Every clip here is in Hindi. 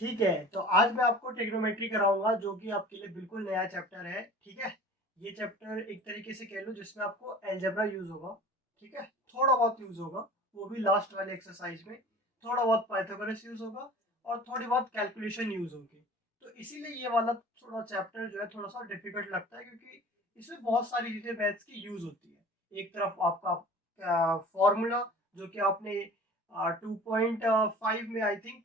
ठीक है, तो आज मैं आपको ट्रिग्नोमेट्री कराऊंगा जो कि आपके लिए बिल्कुल नया चैप्टर है। ठीक है, ये चैप्टर एक तरीके से कह लो जिसमें आपको अलजेब्रा यूज होगा। ठीक है, थोड़ा बहुत यूज होगा, वो भी लास्ट वाले एक्सरसाइज में। थोड़ा बहुत पाइथागोरस यूज होगा और थोड़ी बहुत कैलकुलेशन यूज होगी। तो इसीलिए ये वाला थोड़ा चैप्टर जो है थोड़ा सा डिफिकल्ट लगता है, क्योंकि इसमें बहुत सारी चीजें मैथ्स की यूज होती है। एक तरफ आपका फॉर्मूला जो कि आपने 2.5 में आई थिंक,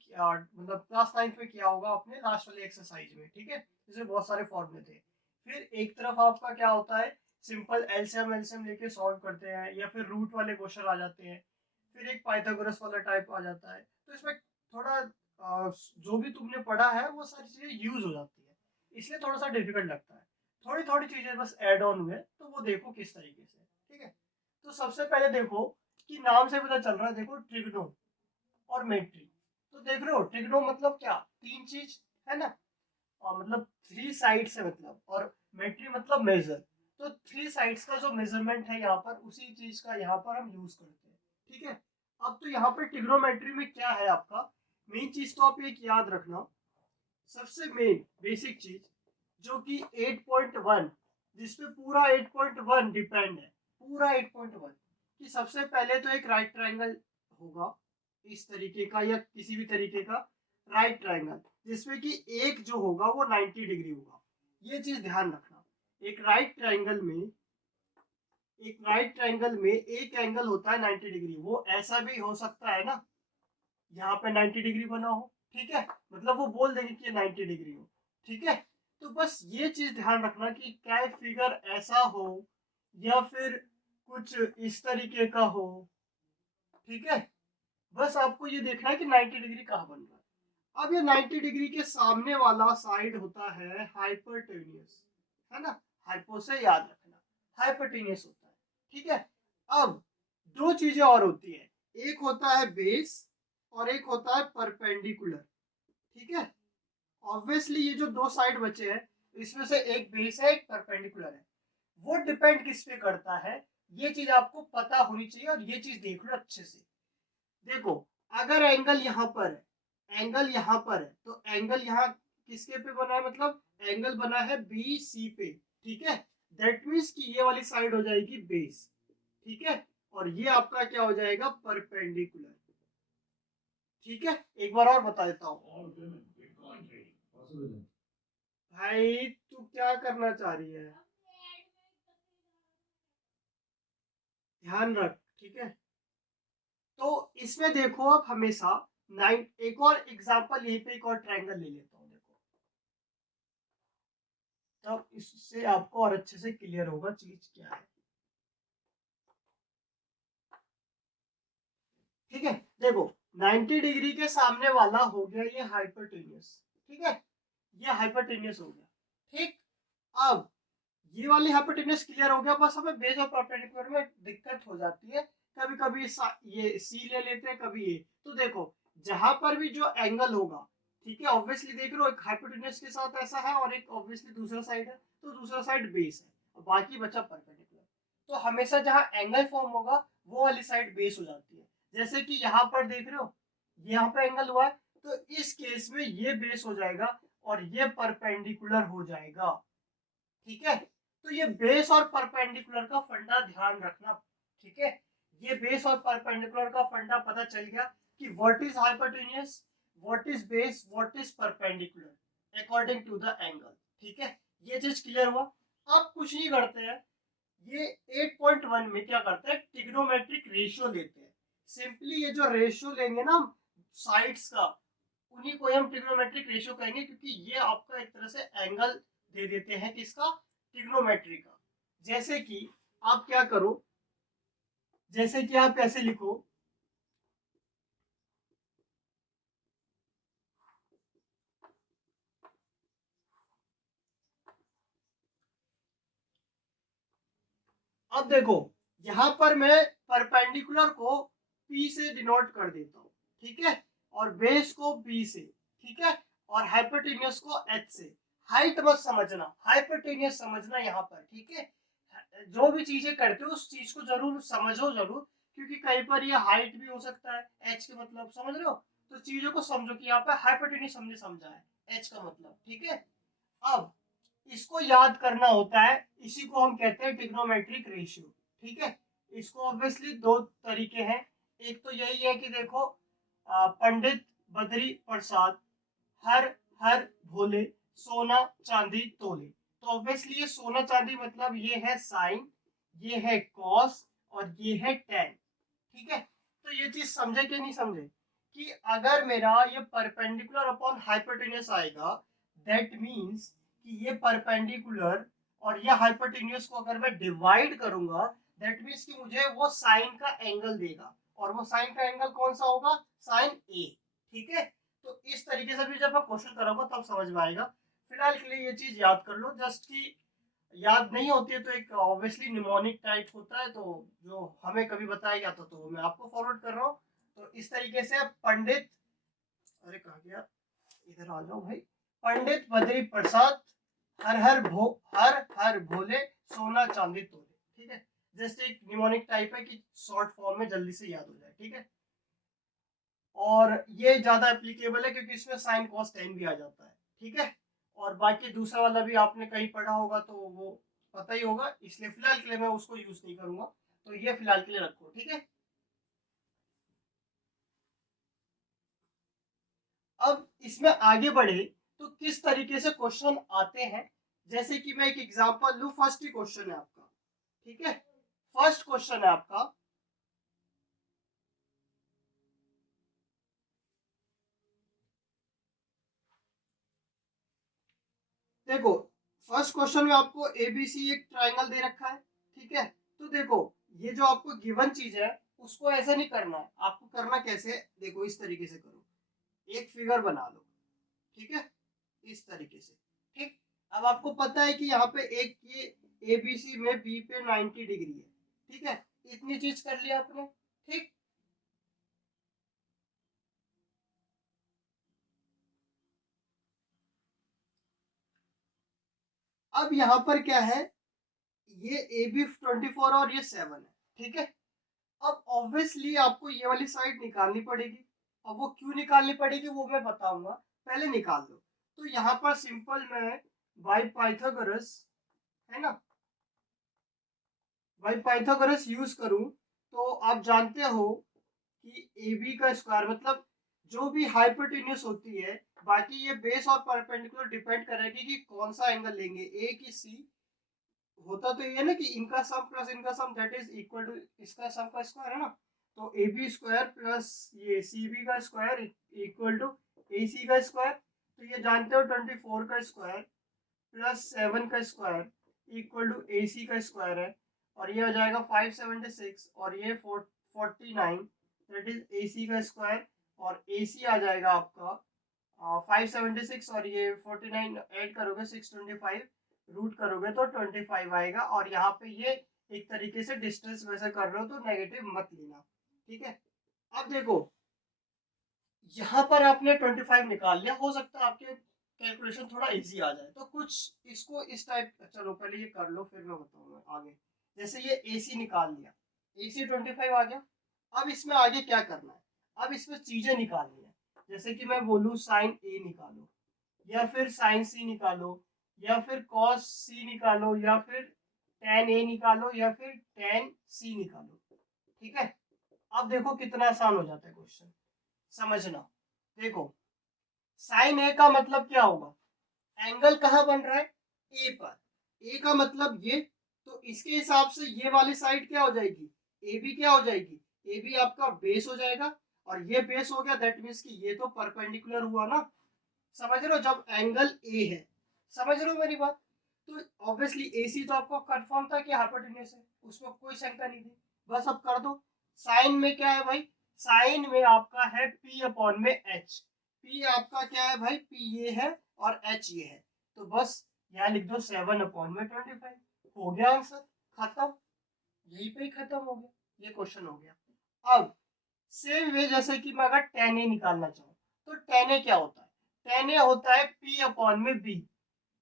मतलब क्लास 9 में किया होगा आपने लास्ट वाले एक्सरसाइज में। ठीक है, इसमें बहुत सारे फॉर्मूले थे। फिर एक तरफ आपका क्या होता है, सिंपल एलसीएम एलसीएम लेके सॉल्व करते हैं, या फिर रूट वाले क्वेश्चन आ जाते हैं। फिर एक पाइथागोरस वाला टाइप आ जाता है। तो इसमें थोड़ा जो भी तुमने पढ़ा है वो सारी चीजें यूज हो जाती है, इसलिए थोड़ा सा डिफिकल्ट लगता है। थोड़ी थोड़ी चीजें बस ऐड ऑन हुए, तो वो देखो किस तरीके से। ठीक है, तो सबसे पहले देखो कि नाम से पता चल रहा है, देखो ट्रिग्नो और मेट्री। तो देख रहे हो, ट्रिग्नो मतलब क्या, तीन चीज है ना, और मतलब थ्री साइड्स है मतलब, और मेट्री मतलब मेजर। तो थ्री साइड्स का जो मेजरमेंट है यहाँ पर, उसी चीज का यहाँ पर हम यूज करते हैं। ठीक है, अब तो यहाँ पर ट्रिग्नोमेट्री में क्या है आपका, मेन चीज तो आप एक याद रखना, सबसे मेन बेसिक चीज जो कि 8.1, जिसपे पूरा 8.1 डिपेंड है, पूरा 8.1, कि सबसे पहले तो एक राइट ट्रायंगल होगा इस तरीके का, या किसी भी तरीके का राइट ट्रायंगल, जिसमें कि एक जो होगा वो 90 डिग्री होगा। ये चीज ध्यान रखना, एक राइट ट्रायंगल में, एक राइट ट्रायंगल में एक एंगल होता है 90 डिग्री। वो ऐसा भी हो सकता है ना, यहाँ पे 90 डिग्री बना हो। ठीक है, मतलब वो बोल देंगे कि ये 90 डिग्री हो। ठीक है, तो बस ये चीज ध्यान रखना कि क्या फिगर ऐसा हो या फिर कुछ इस तरीके का हो। ठीक है, बस आपको ये देखना है कि 90 डिग्री कहाँ बन रहा है। अब ये 90 डिग्री के सामने वाला साइड होता है हाइपरटेनियस, है ना, हाइपो से याद रखना, हाइपरटेनियस होता है। ठीक है, अब दो चीजें और होती है, एक होता है बेस और एक होता है परपेंडिकुलर। ठीक है, ऑब्वियसली ये जो दो साइड बचे हैं, इसमें से एक बेस है एक परपेंडिकुलर है। वो डिपेंड किस पे करता है, ये चीज आपको पता होनी चाहिए, और ये चीज देख लो अच्छे से। देखो, अगर एंगल यहाँ पर है, एंगल यहाँ पर है, तो एंगल यहाँ किसके पे बना है, मतलब एंगल बना है बी सी पे। ठीक है, दैट मीन्स कि ये वाली साइड हो जाएगी बेस। ठीक है, और ये आपका क्या हो जाएगा, परपेंडिकुलर। ठीक है, एक बार और बता देता हूँ। भाई तू क्या करना चाह रही है, ध्यान रख। ठीक है, तो इसमें देखो आप हमेशा नाइन, एक और एग्जांपल यहीं पे, एक और ट्रायंगल ले लेता हूँ, देखो, तब इससे आपको और अच्छे से क्लियर होगा चीज क्या है। ठीक है, देखो, 90 डिग्री के सामने वाला हो गया ये हाइपरटेनियस। ठीक है, ये हाइपरटेनियस हो गया। ठीक, अब ये वाली हाइपोटेन्यूस क्लियर हो गया, बस हमें बेस और परपेंडिकुलर में दिक्कत हो जाती है। कभी कभी ये सी ले लेते हैं, कभी ये। तो देखो, जहां पर भी जो एंगल होगा, ठीक है, ऑब्वियसली देख रहे हो एक हाइपोटेन्यूस के साथ ऐसा है और एक ऑब्वियसली दूसरा साइड है, तो दूसरा साइड बेस है और बाकी बचा परपेंडिकुलर। तो हमेशा जहां एंगल फॉर्म होगा वो वाली साइड बेस हो जाती है। जैसे कि यहाँ पर देख रहे हो, यहाँ पे एंगल हुआ है, तो इस केस में ये बेस हो जाएगा और ये परपेंडिकुलर हो जाएगा। ठीक है, तो ये बेस और परपेंडिकुलर का फंडा ध्यान रखना। ठीक है, ये बेस और परपेंडिकुलर का फंडा पता चल गया कि what is hypotenuse, what is base, what is perpendicular according to the angle. ठीक है, ये चीज क्लियर हुआ। अब कुछ नहीं करते हैं, ये 8.1 में क्या करते हैं, ट्रिग्नोमेट्रिक रेशियो लेते हैं। सिंपली ये जो रेशियो लेंगे ना साइड्स का, उन्हीं को हम ट्रिग्नोमेट्रिक रेशियो कहेंगे, क्योंकि ये आपका एक तरह से एंगल दे देते हैं किसका, ट्रिग्नोमेट्री का। जैसे कि आप क्या करो, जैसे कि आप कैसे लिखो, अब देखो, यहां पर मैं परपेंडिकुलर को P से डिनोट कर देता हूं। ठीक है, और बेस को B से। ठीक है, और हाइपोटेन्यूस को H से। हाइट मत समझना, हाइपोटेन्यूस समझना यहाँ पर। ठीक है, जो भी चीजें करते हो उस चीज को जरूर समझो जरूर, क्योंकि कहीं पर ये हाइट भी हो सकता है, H के मतलब समझ रहे हो, तो चीजों को समझो कि यहाँ पे हाइपोटेन्यूज हमने समझा है, एच का मतलब, ठीक है। अब इसको याद करना होता है, इसी को हम कहते हैं ट्रिग्नोमेट्रिक रेशियो, ठीक है। इसको ऑब्वियसली दो तरीके हैं, एक तो यही है कि देखो पंडित बद्री प्रसाद हर हर भोले सोना चांदी तोले, तो ऑब्वियसली ये सोना चांदी मतलब ये है साइन, ये है कॉस और ये है टेन, ठीक है। तो ये चीज समझे कि नहीं समझे कि अगर मेरा ये परपेंडिकुलर अपॉन हाइपोटेन्यूस आएगा, दैट मींस कि ये परपेंडिकुलर और ये हाइपोटेन्यूस को अगर मैं डिवाइड करूंगा, दैट मींस कि मुझे वो साइन का एंगल देगा, और वो साइन का एंगल कौन सा होगा, साइन ए, ठीक है। तो इस तरीके से भी जब मैं क्वेश्चन करूंगा तब समझ में आएगा। फिलहाल के लिए ये चीज याद कर लो, जस्ट कि याद नहीं होती है तो एक ऑब्वियसली निमोनिक टाइप होता है, तो जो हमें कभी बताया गया था तो मैं आपको फॉरवर्ड कर रहा हूँ। तो इस तरीके से पंडित, अरे कहा गया, इधर आ जाओ भाई, पंडित बद्री प्रसाद हर हर भोले सोना चांदी तोले, ठीक है। जस्ट एक निमोनिक टाइप है कि शॉर्ट फॉर्म में जल्दी से याद हो जाए, ठीक है। और ये ज्यादा एप्लीकेबल है क्योंकि इसमें साइन कॉस टेन भी आ जाता है, ठीक है। और बाकी दूसरा वाला भी आपने कहीं पढ़ा होगा तो वो पता ही होगा, इसलिए फिलहाल के लिए मैं उसको यूज नहीं करूंगा, तो ये फिलहाल के लिए रखो, ठीक है। अब इसमें आगे बढ़े तो किस तरीके से क्वेश्चन आते हैं, जैसे कि मैं एक एग्जांपल लूं, फर्स्ट ही क्वेश्चन है आपका, ठीक है। फर्स्ट क्वेश्चन है आपका, देखो फर्स्ट क्वेश्चन में आपको एबीसी एक ट्राइंगल दे रखा है, ठीक है। तो देखो ये जो आपको गिवन चीज है उसको ऐसे नहीं करना है, आपको करना कैसे, देखो इस तरीके से करो, एक फिगर बना लो, ठीक है, इस तरीके से, ठीक। अब आपको पता है कि यहाँ पे एक ये एबीसी में बी पे 90 डिग्री है, ठीक है। इतनी चीज कर लिया आपने, ठीक। अब यहाँ पर क्या है, ये ए बी 24 और ये 7 है, ठीक है। अब ऑब्वियसली आपको ये वाली साइड निकालनी पड़ेगी, अब वो क्यों निकालनी पड़ेगी वो मैं बताऊंगा, पहले निकाल लो। तो यहाँ पर सिंपल मैं बाय पाइथागोरस, है ना, बाय पाइथागोरस यूज करूं, तो आप जानते हो कि ए बी का स्क्वायर मतलब जो भी हाइपोटेन्यूस होती है, बाकी ये बेस और परपेंडिकुलर डिपेंड करेगी कि कौन सा एंगल लेंगे, ए की सी, होता तो ये ना कि इनका सम प्लस इनका सम दैट इज इक्वल टू इसका सम का स्क्वायर, है ना। तो ए बी स्क्वायर प्लस ये सी बी का square equal to A C का स्क्वायर, तो ये जानते हो 24 का स्क्वायर प्लस 7 का square equal to A C का स्क्वायर है, और ये हो जाएगा 576 और ये 49, दैट इज ए सी का स्क्वायर, और ए सी आ जाएगा आपका 576 और ये 49 ऐड करोगे 625, रूट करोगे तो 25 आएगा, और यहाँ पे ये एक तरीके से डिस्टेंस वैसे कर रहे हो तो नेगेटिव मत लेना, ठीक है। अब देखो यहाँ पर आपने 25 निकाल लिया, हो सकता है आपके कैलकुलेशन थोड़ा इजी आ जाए, तो कुछ इसको इस टाइप, चलो पहले ये कर लो फिर मैं बताऊंगा आगे। जैसे ये ए सी निकाल लिया, ए सी 25 आ गया। अब इसमें आगे क्या करना है, अब इसमें चीजें निकालनी है, जैसे कि मैं बोलूँ साइन ए निकालो, या फिर साइन सी निकालो, या फिर कॉस सी निकालो, या फिर टेन ए निकालो, या फिर टेन सी निकालो, ठीक है। अब देखो कितना आसान हो जाता है क्वेश्चन, समझना। देखो साइन ए का मतलब क्या होगा, एंगल कहाँ बन रहा है, ए पर, ए का मतलब ये, तो इसके हिसाब से ये वाली साइड क्या हो जाएगी, ए बी क्या हो जाएगी, ए बी आपका बेस हो जाएगा, और ये बेस हो गया, दैट मीन्स कि ये तो परपेंडिकुलर हुआ ना, समझ रहे हो, जब एंगल ए है, समझ रहे हो मेरी बात। तो ऑब्वियसली एसी तो आपको कंफर्म था कि हाइपोटेन्यूस है, उसमें कोई शंका नहीं थी, बस अब कर दो। साइन में क्या है भाई, साइन में आपका है पी अपॉन में एच, पी आपका क्या है भाई, पी ये है और एच ये है, तो बस यहाँ लिख दो 7/25, हो गया आंसर, खत्म, यही पे ही खत्म हो गया, ये क्वेश्चन हो गया। अब सेम वे जैसे कि मैं अगर टेन ए निकालना चाहूँ, तो टेन ए क्या होता है, टेन ए होता है पी अपॉन में बी,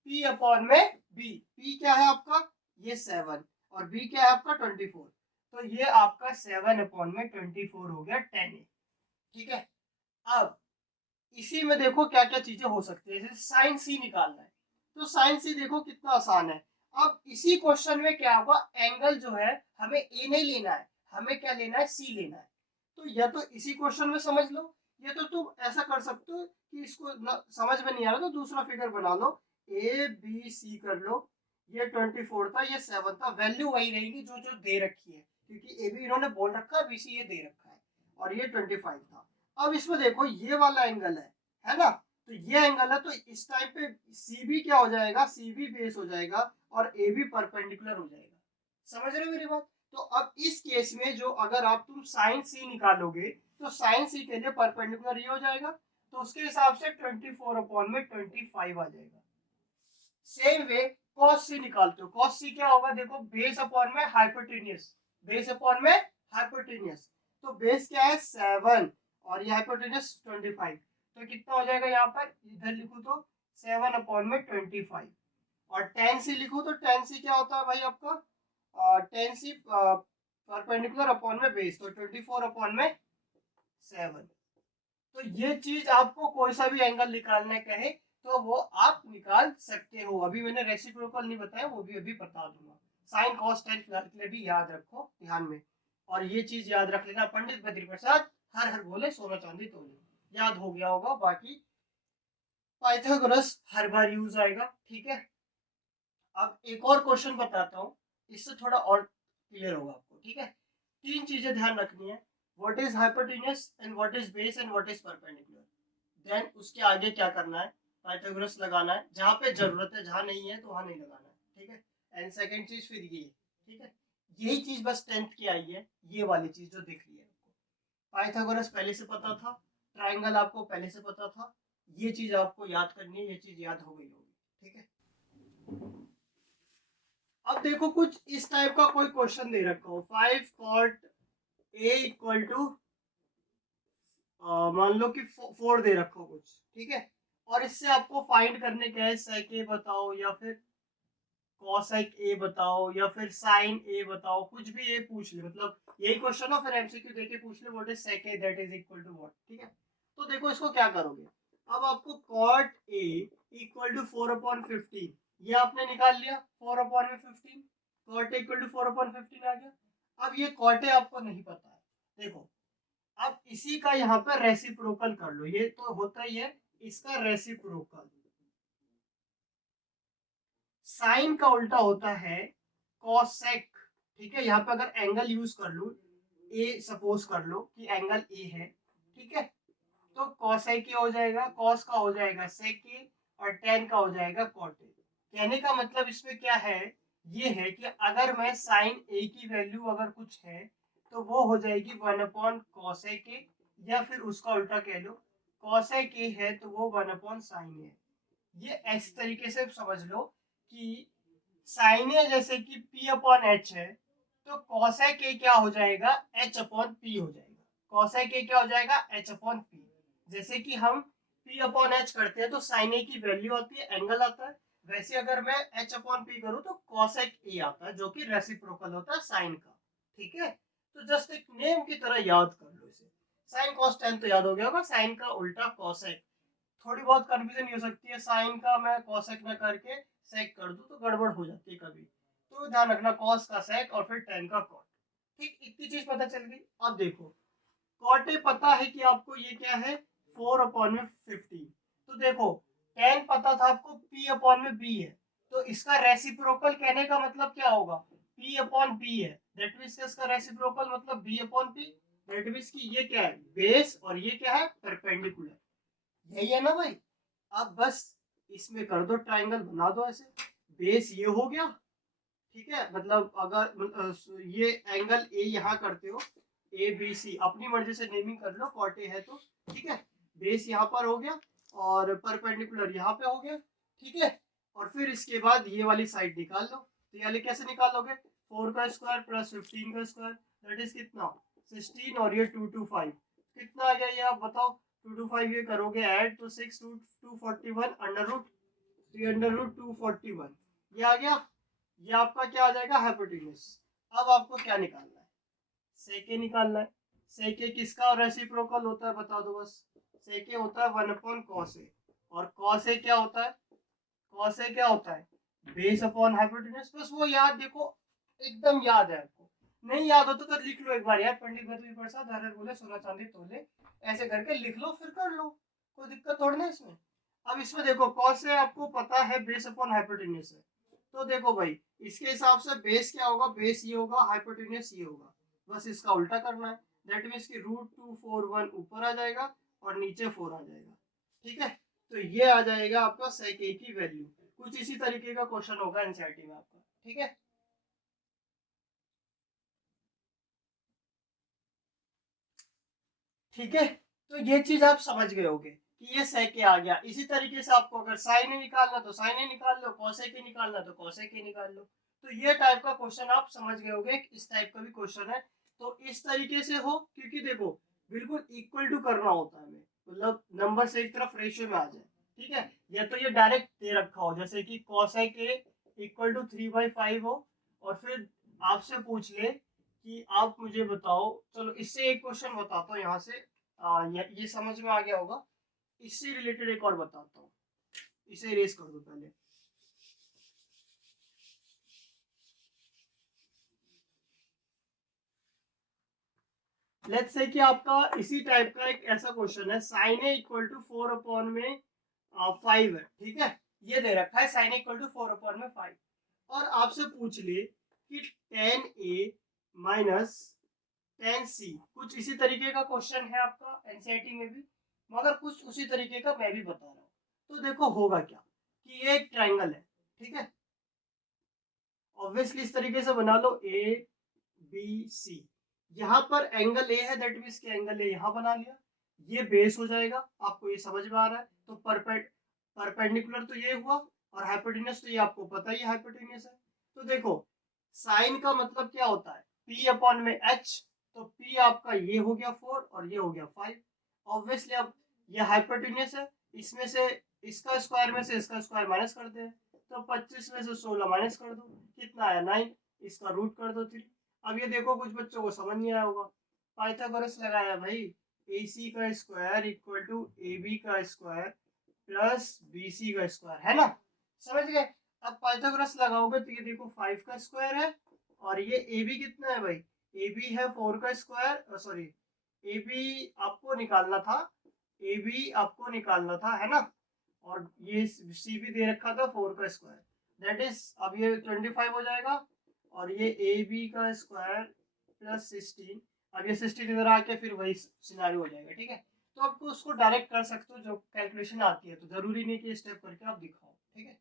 पी अपॉन में बी, पी क्या है आपका, ये 7 और बी क्या है आपका 24, तो ये आपका 7/24 हो गया टेन ए, ठीक है। अब इसी में देखो क्या क्या चीजें हो सकती है, जैसे साइन सी निकालना है, तो साइन सी देखो कितना आसान है। अब इसी क्वेश्चन में क्या होगा, एंगल जो है हमें ए नहीं लेना है, हमें क्या लेना है, सी लेना है। तो या तो इसी क्वेश्चन में समझ लो, या तो तुम ऐसा कर सकते हो कि इसको समझ में नहीं आ रहा तो दूसरा फिगर बना लो, ए बी सी कर लो। ये 24 था, ये 7 था, वैल्यू वही रहेगी जो जो दे रखी है, क्योंकि ए बी इन्होंने बोल रखा है, बी सी ये दे रखा है, और ये 25 था। अब इसमें देखो ये वाला एंगल है ना, तो ये एंगल है, तो इस टाइम पे सी बी क्या हो जाएगा, सी बी बेस हो जाएगा और ए बी परपेंडिकुलर हो जाएगा। समझ रहे हो मेरी बात? तो अब इस केस में जो अगर आप तुम साइन सी निकालोगे तो साइन सी के लिए परपेंडिकुलर ये हो जाएगा, तो उसके हिसाब से 24/25 आ जाएगा। सेम वे cos सी निकालते हो, cos सी क्या होगा, देखो बेस अपॉन में हाइपोटेनियस, बेस अपॉन में हाइपोटेनियस, तो बेस क्या है 7 और ये हाइपोटेनियस 25, तो कितना हो जाएगा यहाँ पर, इधर लिखूं तो 7/25, और tan सी लिखूं तो tan सी क्या होता है भाई आपका, tan सी परपेंडिकुलर अपॉन में बेस, तो 24/7। तो ये चीज आपको कोई सा भी एंगल निकालने कहे तो वो आप निकाल सकते हो। अभी मैंने रेसिप्रोकल नहीं बताया, वो भी अभी बता दूंगा। साइन कॉस टेन फिलहाल के लिए भी याद रखो ध्यान में, और ये चीज याद रख लेना, पंडित बद्री प्रसाद हर हर बोले सोना चांदी तोले, याद हो गया होगा। बाकी पाइथागोरस हर बार यूज आएगा, ठीक है। अब एक और क्वेश्चन बताता हूँ, इससे थोड़ा और क्लियर होगा आपको, ठीक है। तीन चीजें ध्यान रखनी है, what is hypotenuse and what is base and what is perpendicular. Then उसके आगे क्या करना है, पाइथागोरस लगाना है, जहां पे जरूरत है, जहां नहीं है तो वहां नहीं लगाना है, ठीक है। एंड सेकंड चीज फिर ये, ठीक है। यही चीज बस 10th की आई है, ये वाली चीज जो दिख रही है आपको, पाइथागोरस पहले से पता था, ट्राइंगल आपको पहले से पता था, ये चीज आपको याद करनी है, ये चीज याद हो गई होगी, ठीक है। अब देखो कुछ इस टाइप का कोई क्वेश्चन दे रखा हो, 5 cot a इक्वल टू मान लो कि 4 दे रखा हो कुछ, ठीक है। और इससे आपको फाइंड करने क्या है, sec a बताओ या फिर cosec a बताओ या फिर sin a बताओ, कुछ भी a पूछ ले, मतलब यही क्वेश्चन हो फिर एमसीक्यू देके पूछ ले, what is sec a that is equal to what, ठीक है। तो देखो इसको क्या करोगे, अब आपको cot a इक्वल टू 4/15 ये आपने निकाल लिया, 4/15 cot a इक्वल टू 4/15 आ गया। अब ये cot a आपको नहीं पता है, देखो अब इसी का यहाँ पर रेसिप्रोकल कर लो, ये तो होता ही है, इसका रेसिप्रोकल साइन का उल्टा होता है कॉसेक, ठीक है। यहाँ पे अगर एंगल यूज कर लूं, ए सपोज कर लो कि एंगल ए है, ठीक है, तो कॉसेक ए हो जाएगा, कॉस का हो जाएगा सेक ए, और टेन का हो जाएगा कॉट ए। कहने का मतलब इसमें क्या है, ये है कि अगर मैं साइन ए की वैल्यू अगर कुछ है तो वो हो जाएगी 1/कॉसेक ए, या फिर उसका उल्टा कह लो, कॉसेक ए है तो वो 1/साइन ए। ये इस तरीके से समझ लो कि साइन ए जैसे कि p/h है, तो कॉसेक ए क्या हो जाएगा, h/p हो जाएगा। कॉसेक ए क्या हो जाएगा, h/p। जैसे कि हम p/h करते हैं तो साइन ए की वैल्यू आती है, एंगल आता है, वैसे अगर मैं h/p करूं तो कॉसेक ए आता है, जो कि रेसिप्रोकल होता है साइन का, ठीक है। तो जस्ट एक नेम की तरह याद कर लो इसे, साइन कॉस टेन तो याद हो गया होगा, साइन का उल्टा कॉसेक। थोड़ी बहुत कंफ्यूजन हो सकती है, साइन का मैं कॉसेक में करके सेक कर दूं तो गड़बड़ हो जाती है कभी, तो ध्यान रखना कॉस का सेक और फिर टेन का कॉट, ठीक, इतनी चीज पता चल गई। अब देखो कॉट ए पता है कि आपको ये क्या है 4/15, तो देखो टेन पता था आपको p/b है, तो इसका रेसिप्रोकल कहने का मतलब क्या होगा, p/b है, दैट मींस इसका रेसिप्रोकल मतलब b/p, दैट मींस कि ये क्या है बेस और ये क्या है परपेंडिकुलर, यही है ना भाई। अब बस इसमें कर दो ट्राइंगल बना दो ऐसे, बेस ये हो गया, ठीक है, मतलब अगर ये एंगल ए यहाँ करते हो, ए बी सी अपनी मर्जी से नेमिंग कर लो, कॉट ए है तो, ठीक है। बेस यहाँ पर हो गया और परपेंडिकुलर यहाँ पे हो गया, ठीक है। और फिर इसके बाद ये वाली साइड निकाल लो, तो ये वाली कैसे निकालोगे, 4 का स्क्वायर प्लस 15 का स्क्वायर, दैट इज कितना 16, और ये 225 कितना आ गया ये आप बताओ, 225 ये करोगे ऐड तो 6 241 अंडर रूट 241 ये आ गया, ये आपका क्या आ जाएगा हाइपोटेन्यूस। अब आपको क्या निकालना है, सेके निकालना है। सेके किसका रेसिप्रोकल होता है बता दो बस, सेक ए होता है 1/cos ए, और cos ए क्या होता है, cos ए क्या होता है बेस अपॉन हाइपोटेन्यूज। बस वो याद देखो, एकदम याद है आपको, नहीं याद होता तो लिख लो एक बार यार, पंडित भृगु प्रसाद हर बोले सोना चांदी तोले, ऐसे करके लिख लो फिर कर लो, कोई दिक्कत थोड़ी ना इसमें। अब इसमें देखो cos ए आपको पता है बेस अपॉन हाइपोटेन्यूज है, तो देखो भाई इसके हिसाब से बेस क्या होगा, बेस ये होगा, हाइपोटेन्यूज ये होगा, बस इसका उल्टा करना है। दैट मीन्स की √241 ऊपर आ जाएगा और नीचे 4 आ जाएगा, ठीक है। तो ये आ जाएगा आपका सेक ए की वैल्यू। कुछ इसी तरीके का क्वेश्चन होगा एनसीईआरटी में आपका, ठीक है। ठीक है, तो ये चीज आप समझ गए होगे कि ये सेक ए आ गया। इसी तरीके से आपको अगर साइन ए निकालना तो साइन ए निकाल लो, कॉसेक ए निकालना तो कॉसेक ए निकाल लो। तो ये टाइप का क्वेश्चन आप समझ गए होगे, इस टाइप का भी क्वेश्चन है। तो इस तरीके से हो, क्योंकि देखो बिल्कुल इक्वल टू करना होता है हमें, मतलब नंबर से एक तरफ रेशियो में आ जाए, ठीक है। या तो ये डायरेक्ट दे रखा हो, जैसे कि कॉसेक ए इक्वल टू 3/5 हो, और फिर आपसे पूछ ले कि आप मुझे बताओ, चलो इससे एक क्वेश्चन बताता हूँ यहाँ से, ये समझ में आ गया होगा। इससे रिलेटेड एक और बताता हूँ, इसे इरेज कर दो पहले। लेट्स से कि आपका इसी टाइप का एक ऐसा क्वेश्चन है, साइन ए इक्वल टू 4/5 है, ठीक है। ये दे रखा है साइन ए इक्वल टू 4/5, और आपसे पूछ ले कि tan ए माइनस tan सी, कुछ इसी तरीके का क्वेश्चन है आपका एनसीईआरटी में भी, मगर कुछ उसी तरीके का मैं भी बता रहा हूँ। तो देखो होगा क्या कि ये एक ट्रायंगल है, ठीक है। ऑब्वियसली इस तरीके से बना लो ए बी सी, यहाँ पर एंगल ए है, दैट मीन्स के एंगल ए यहाँ बना लिया, ये बेस हो जाएगा, आपको ये समझ में आ रहा है। तो परपेंडिकुलर तो ये हुआ, और हाइपोटेन्यूज तो ये आपको पता ही हाइपोटेन्यूज है। तो देखो साइन का मतलब क्या होता है, पी अपॉन में एच, तो पी आपका ये हो गया 4 और ये हो गया 5। ऑब्वियसली अब ये हाइपोटेन्यूज है, इसमें से इसका स्क्वायर में से इसका स्क्वायर माइनस कर दे, तो 25 में से 16 माइनस कर दो, कितना आया 9, इसका रूट कर दो 3। अब ये देखो कुछ बच्चों को समझ नहीं आया होगा, पाइथागोरस लगाया भाई, ए सी का square equal to A B का स्क्वायर प्लस बी सी का स्क्वायर, है ना, समझ गए। अब पाइथागोरस लगाओगे तो ये देखो 5 का स्क्वायर है, और ये ए बी कितना है भाई, ए बी है 4 का स्क्वायर, सॉरी ए बी आपको निकालना था, ए बी आपको निकालना था, है ना, और ये सी भी दे रखा था 4 का स्क्वायर, दैट इज अब ये 25 हो जाएगा, और ये ए बी का स्क्वायर प्लस 16, अब ये 16 इधर आके फिर वही सिनारियो हो जाएगा, ठीक है। तो आपको उसको डायरेक्ट कर सकते हो, जो कैलकुलेशन आती है, तो जरूरी नहीं कि स्टेप करके आप दिखाओ, ठीक है।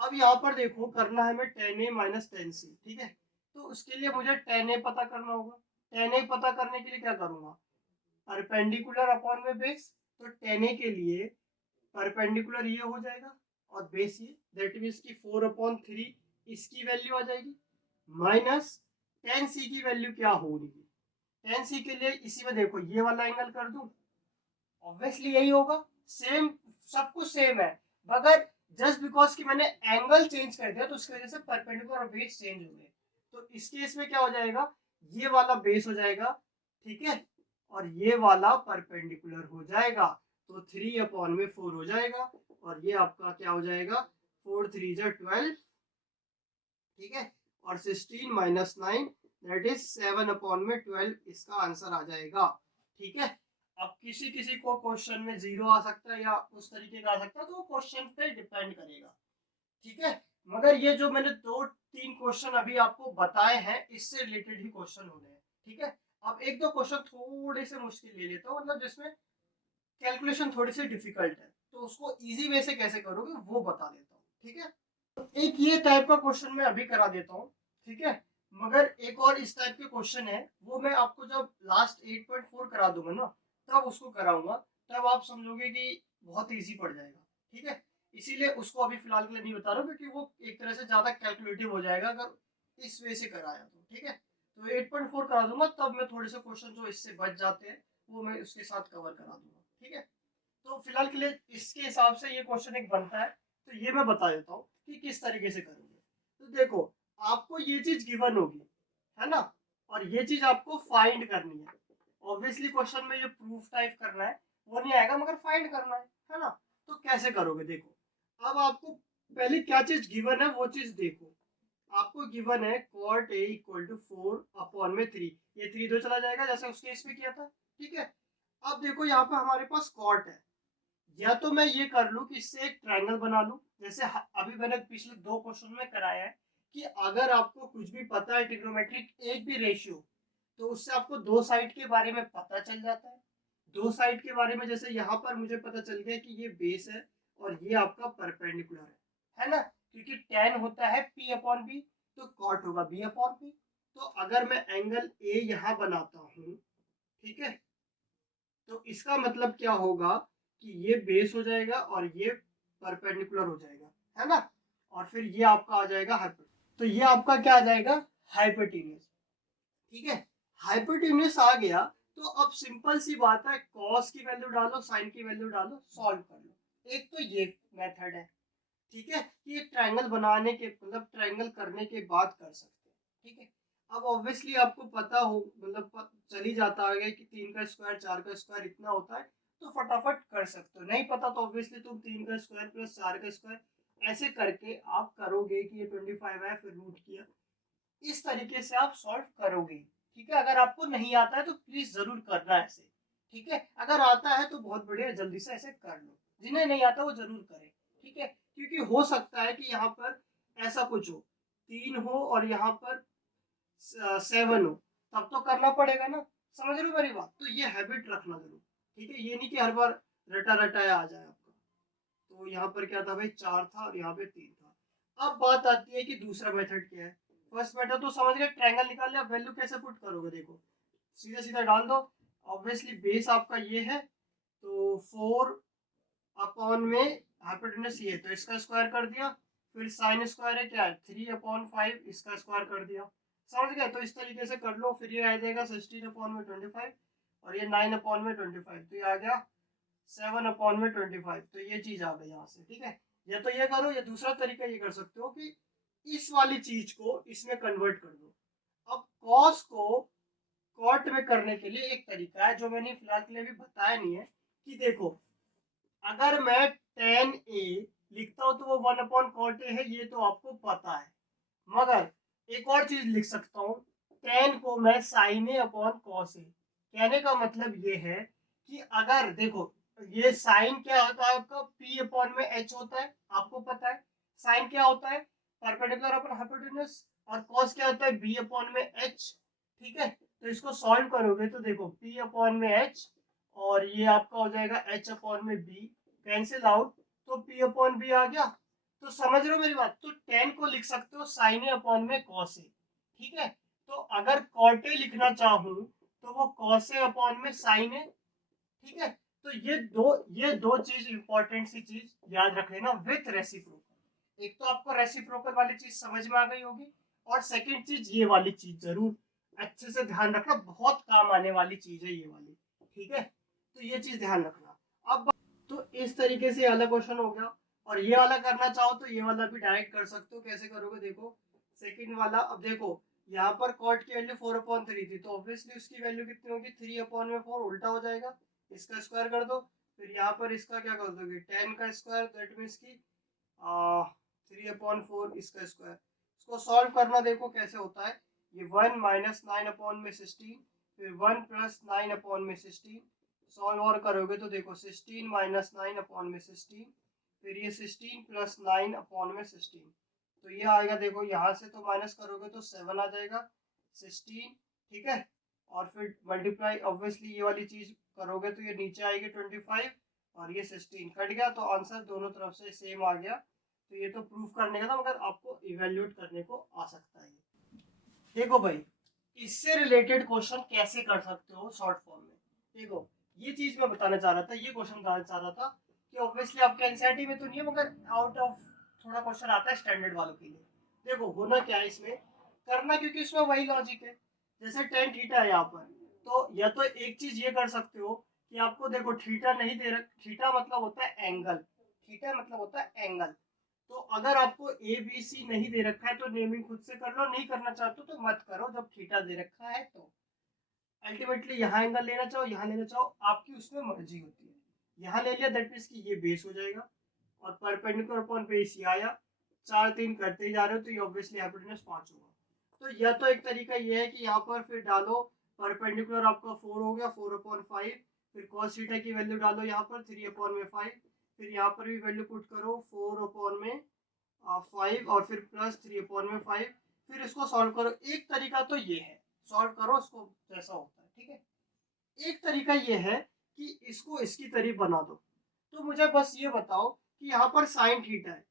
अब यहाँ पर देखो करना है हमें tan a minus tan c, ठीक है। तो उसके लिए मुझे tan a पता करना होगा। tan a पता करने के लिए क्या करूंगा, परपेंडिकुलर अपॉन में बेस, तो tan a के लिए परपेंडिकुलर ये हो जाएगा और बेस ये, दैट मीन्स की 4/3 इसकी वैल्यू आ जाएगी, माइनस tan c की वैल्यू क्या होगी, tan c के लिए इसी में देखो ये वाला एंगल कर दूं, ऑब्वियसली यही होगा, सेम, सब कुछ सेम है, मगर जस्ट बिकॉज कि मैंने एंगल चेंज कर दिया तो उसकी वजह से परपेंडिकुलर और बेस चेंज हो गए। तो इस केस में क्या हो जाएगा, ये वाला बेस हो जाएगा, ठीक है, और ये वाला परपेंडिकुलर हो जाएगा, तो 3/4 हो जाएगा, और ये आपका क्या हो जाएगा, 4 3 12, ठीक है, और 16 माइनस 9 दैट इज 7/12, इसका आंसर आ जाएगा, ठीक है। अब किसी किसी को क्वेश्चन में 0 आ सकता है या उस तरीके का आ सकता है, तो वो क्वेश्चन पे डिपेंड करेगा, ठीक है। मगर ये जो मैंने 2-3 क्वेश्चन अभी आपको बताए हैं, इससे रिलेटेड ही क्वेश्चन होने हैं, ठीक है। अब एक दो क्वेश्चन थोड़े से मुश्किल ले लेता हूँ, मतलब जिसमें कैलकुलेशन थोड़ी सी डिफिकल्ट है, तो उसको इजी वे से कैसे करोगे वो बता देता हूँ, ठीक है। एक ये टाइप का क्वेश्चन मैं अभी करा देता हूँ, ठीक है। मगर एक और इस टाइप के क्वेश्चन है, वो मैं आपको जब लास्ट 8.4 करा दूंगा ना, तब उसको कराऊंगा, तब आप समझोगे कि बहुत इजी पड़ जाएगा, ठीक है। इसीलिए उसको अभी फिलहाल के लिए नहीं बता रहा हूँ, क्योंकि वो एक तरह से ज्यादा कैलकुलेटिव हो जाएगा अगर इस वे से कराया तो, ठीक है। तो 8.4 करा दूंगा, तब मैं थोड़े से क्वेश्चन जो इससे बच जाते हैं वो मैं उसके साथ कवर करा दूंगा, ठीक है। तो फिलहाल के लिए इसके हिसाब से ये क्वेश्चन एक बनता है, तो ये मैं बता देता हूँ कि किस तरीके से करेंगे। तो देखो आपको ये चीज गिवन होगी, है ना, और ये चीज आपको फाइंड करनी है। ऑब्वियसली क्वेश्चन में ये प्रूफ टाइप करना है, वो नहीं आएगा, मगर फाइंड करना है ना। तो कैसे करोगे देखो, अब आपको पहले क्या चीज गिवन है वो चीज देखो। आपको गिवन है cot a इक्वल टू 4/3, ये 3 तो चला जाएगा जैसे उस केस में किया था, ठीक है। अब देखो यहाँ पे हमारे पास cot है, या तो मैं ये कर लूं कि इससे एक ट्रायंगल बना लूं, जैसे अभी मैंने पिछले 2 क्वेश्चन में कराया है कि अगर आपको कुछ भी पता है ट्रिग्नोमेट्रिक एक भी रेशियो, तो उससे आपको दो साइड के बारे में पता चल जाता है। दो साइड के बारे में जैसे यहाँ पर मुझे पता चल गया कि ये बेस है और ये आपका परपेंडिकुलर है ना, क्योंकि tan होता है p अपॉन बी, तो cot होगा b अपॉन बी। तो अगर मैं एंगल a यहाँ बनाता हूँ, ठीक है, तो इसका मतलब क्या होगा कि ये बेस हो जाएगा और ये परपेंडिकुलर हो जाएगा, है ना। और फिर ये आपका आ जाएगा हाइपर, तो ये आपका क्या आ जाएगा, हाइपोटेन्यूज, ठीक है। हाइपोटेन्यूज आ गया, तो अब सिंपल सी बात है, कॉस की वैल्यू डालो, साइन की वैल्यू डालो, सॉल्व कर लो। एक तो ये मेथड है, ठीक है, कि एक ट्रायंगल बनाने के मतलब ट्रायंगल करने के बाद कर सकते हैं, ठीक है। अब ऑब्वियसली आपको पता हो मतलब चल ही जाता है कि 3 का स्क्वायर 4 का स्क्वायर इतना होता है, तो फटाफट कर सकते हो। नहीं पता तो ऑब्वियसली तुम 3 का स्क्वायर प्लस 4 का स्क्वायर ऐसे करके आप करोगे कि ये 25 है, फिर रूट किया, इस तरीके से आप सॉल्व करोगे, ठीक है। अगर आपको नहीं आता है तो प्लीज जरूर करना ऐसे, ठीक है। अगर आता है तो बहुत बढ़िया, जल्दी से ऐसे कर लो, जिन्हें नहीं आता वो जरूर करें, ठीक है। क्योंकि हो सकता है कि यहाँ पर ऐसा कुछ हो, 3 हो और यहाँ पर 7 हो, तब तो करना पड़ेगा ना, समझ रहे हो मेरी बात। तो ये हैबिट रखना जरूर, ठीक है। ये नहीं कि हर बार रटा रटाया आ जाए आपका। तो यहाँ पर क्या था भाई, 4 था और यहाँ पे 3 था। अब बात आती है कि दूसरा मेथड क्या है। फर्स्ट मेथड तो समझ गए, ट्रायंगल निकाल लिया, वैल्यू कैसे पुट करोगे देखो, सीधा सीधा डाल दो। ऑब्वियसली बेस आपका ये है, तो 4 अपॉन में हाइपोटेन्यूज ये है, तो इसका स्क्वायर कर दिया। फिर साइन स्क्वायर है क्या है, 3/5, इसका स्क्वायर कर दिया, समझ गए। तो इस तरीके से कर लो, फिर ये आ जाएगा 16/25 और ये 9/25, तो ये आ गया 7/25। तो ये चीज आ गई यहाँ से, ठीक है। या तो ये करो, या दूसरा तरीका ये कर सकते हो कि इस वाली चीज को इसमें कन्वर्ट कर दो। अब कॉस को कॉट में करने के लिए एक तरीका है जो मैंने फिलहाल के लिए भी बताया नहीं है, कि देखो अगर मैं tan a लिखता हूं तो वो 1/cot a है, ये तो आपको पता है। मगर एक और चीज लिख सकता हूँ, tan को मैं sin a upon cos a। कहने का मतलब ये है कि अगर देखो, ये साइन क्या होता है आपका, p अपॉन में h होता है, आपको पता है। साइन क्या होता है, परपेंडिकुलर अपॉन हाइपोटेन्यूज, और cos क्या होता है, b अपॉन में h, ठीक है। तो इसको सॉल्व करोगे तो देखो p अपॉन में h और ये आपका हो जाएगा h अपॉन में b, कैंसिल आउट, तो p अपॉन b आ गया। तो समझ रहे हो मेरी बात। तो tan को लिख सकते हो sin a अपॉन में cos a, ठीक है। तो अगर cot a लिखना चाहूं तो वो cos a अपॉन में sin a, ठीक है। तो ये दो चीज इंपॉर्टेंट सी चीज याद रख लेना विथ रेसिप्रोकल। एक तो आपको रेसिप्रोकल वाली चीज समझ में आ गई होगी, और सेकंड चीज ये वाली चीज जरूर अच्छे से ध्यान रखना, बहुत काम आने वाली चीज है ये वाली, ठीक है। तो ये चीज ध्यान रखना। अब तो इस तरीके से वाला क्वेश्चन हो गया, और ये वाला करना चाहो तो ये वाला भी डायरेक्ट कर सकते हो। कैसे करोगे देखो, सेकंड वाला, अब देखो यहाँ पर कॉट की वैल्यू 4/3 थी, तो ऑब्वियसली उसकी वैल्यू कितनी होगी, 3/4, उल्टा हो जाएगा, इसका स्क्वायर कर दो। फिर यहाँ पर इसका क्या कर दोगे, 10 का स्क्वायर, दैट मीन्स की 3/4 इसका स्क्वायर। इसको सॉल्व करना देखो कैसे होता है, ये 1 माइनस 9/16, फिर 1 प्लस 9/16, सॉल्व और करोगे तो देखो 16 माइनस 9/16, फिर ये 16 प्लस 9/16, तो ये आएगा देखो, यहाँ से तो माइनस करोगे तो 7 आ जाएगा, 16, ठीक है। और फिर मल्टीप्लाई ऑब्वियसली ये वाली चीज करोगे तो ये नीचे आएगी 25 और ये 16 कट गया, तो आंसर दोनों तरफ से सेम आ गया। तो ये तो प्रूफ करने का था, मगर आपको इवेल्युएट करने को आ सकता है। देखो भाई, इससे रिलेटेड क्वेश्चन कैसे कर सकते हो शॉर्ट फॉर्म में, देखो ये चीज मैं बताना चाह रहा था, ये क्वेश्चन बताना चाह रहा था कि ऑब्वियसली आपके एनसीईआरटी में तो नहीं है, मगर आउट ऑफ थोड़ा क्वेश्चन आता है स्टैंडर्ड वालों के लिए। देखो होना क्या है इसमें करना, क्योंकि इसमें वही लॉजिक है, जैसे tan थीटा है यहाँ पर, तो या तो एक चीज ये कर सकते हो कि आपको देखो थीटा नहीं दे रखा, थीटा मतलब होता है एंगल, थीटा मतलब होता है एंगल। तो अगर आपको ए बी सी नहीं दे रखा है तो नेमिंग खुद से कर लो, नहीं करना चाहते तो मत करो जब थीटा दे रखा है तो। अल्टीमेटली यहाँ एंगल लेना चाहो यहाँ लेना चाहो, आपकी उसमें मर्जी होती है, यहाँ ले लिया, दैट मीन्स कि ये बेस हो जाएगा और परपेंडिकुलर अपॉन बेस ये आया, 4 3 करते ही जा रहे हो तो ये ऑब्वियसली हाइपोटेन्यूज 5 होगा। तो यह तो एक तरीका ये है कि यहाँ पर फिर डालो परपेंडिकुलर आपका 4 हो गया 4/5, फिर cos थीटा की वैल्यू डालो यहाँ पर 3/5, फिर यहाँ पर भी वैल्यू पुट करो 4/5 और फिर प्लस 3/5, फिर इसको सॉल्व करो। एक तरीका तो ये है, सॉल्व करो उसको जैसा होता है, ठीक है। एक तरीका ये है कि इसको इसकी तरह बना दो। तो मुझे बस ये बताओ कि यहाँ पर साइन थीटा है,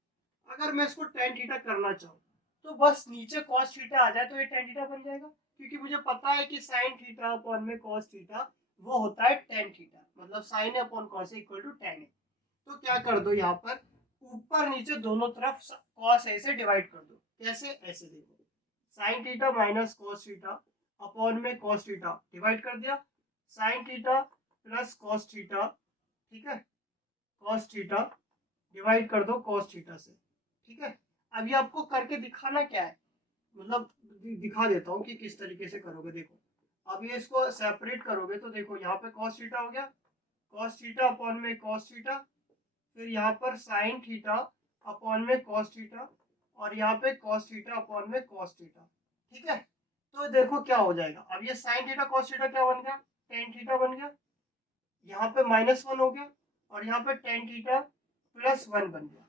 अगर मैं इसको टेन थीटा करना चाहूँ तो बस नीचे कॉस थीटा आ जाए तो ये टेन थीटा बन जाएगा, क्योंकि मुझे पता है कि साइन थीटा अपॉन में कॉस थीटा वो होता है टेन थीटा, मतलब sine upon cos equal to tan है। तो क्या कर दो, यहाँ पर ऊपर नीचे दोनों तरफ कॉस ए से डिवाइड कर दो। कैसे? ऐसे देखो, sine theta minus cos theta upon में कॉस थीटा डिवाइड कर दिया, sine theta plus cos theta, ठीक है, कॉस थीटा डिवाइड कर दो कॉस थीटा से, ठीक है। अभी आपको करके दिखाना क्या है, मतलब दिखा देता हूँ कि किस तरीके से करोगे। देखो अब ये इसको सेपरेट करोगे तो देखो यहाँ पे कॉस थीटा हो गया, कॉस थीटा अपॉन में कॉस थीटा, फिर यहाँ पर साइन थीटा अपॉन में कॉस थीटा और यहाँ पे कॉस थीटा अपॉन में कॉस थीटा, ठीक है। तो देखो क्या हो जाएगा, अब ये साइन थीटा कॉस थीटा क्या बन गया, टेन थीटा बन गया, यहाँ पे -1 हो गया और यहाँ पे टेन थीटा +1 बन गया,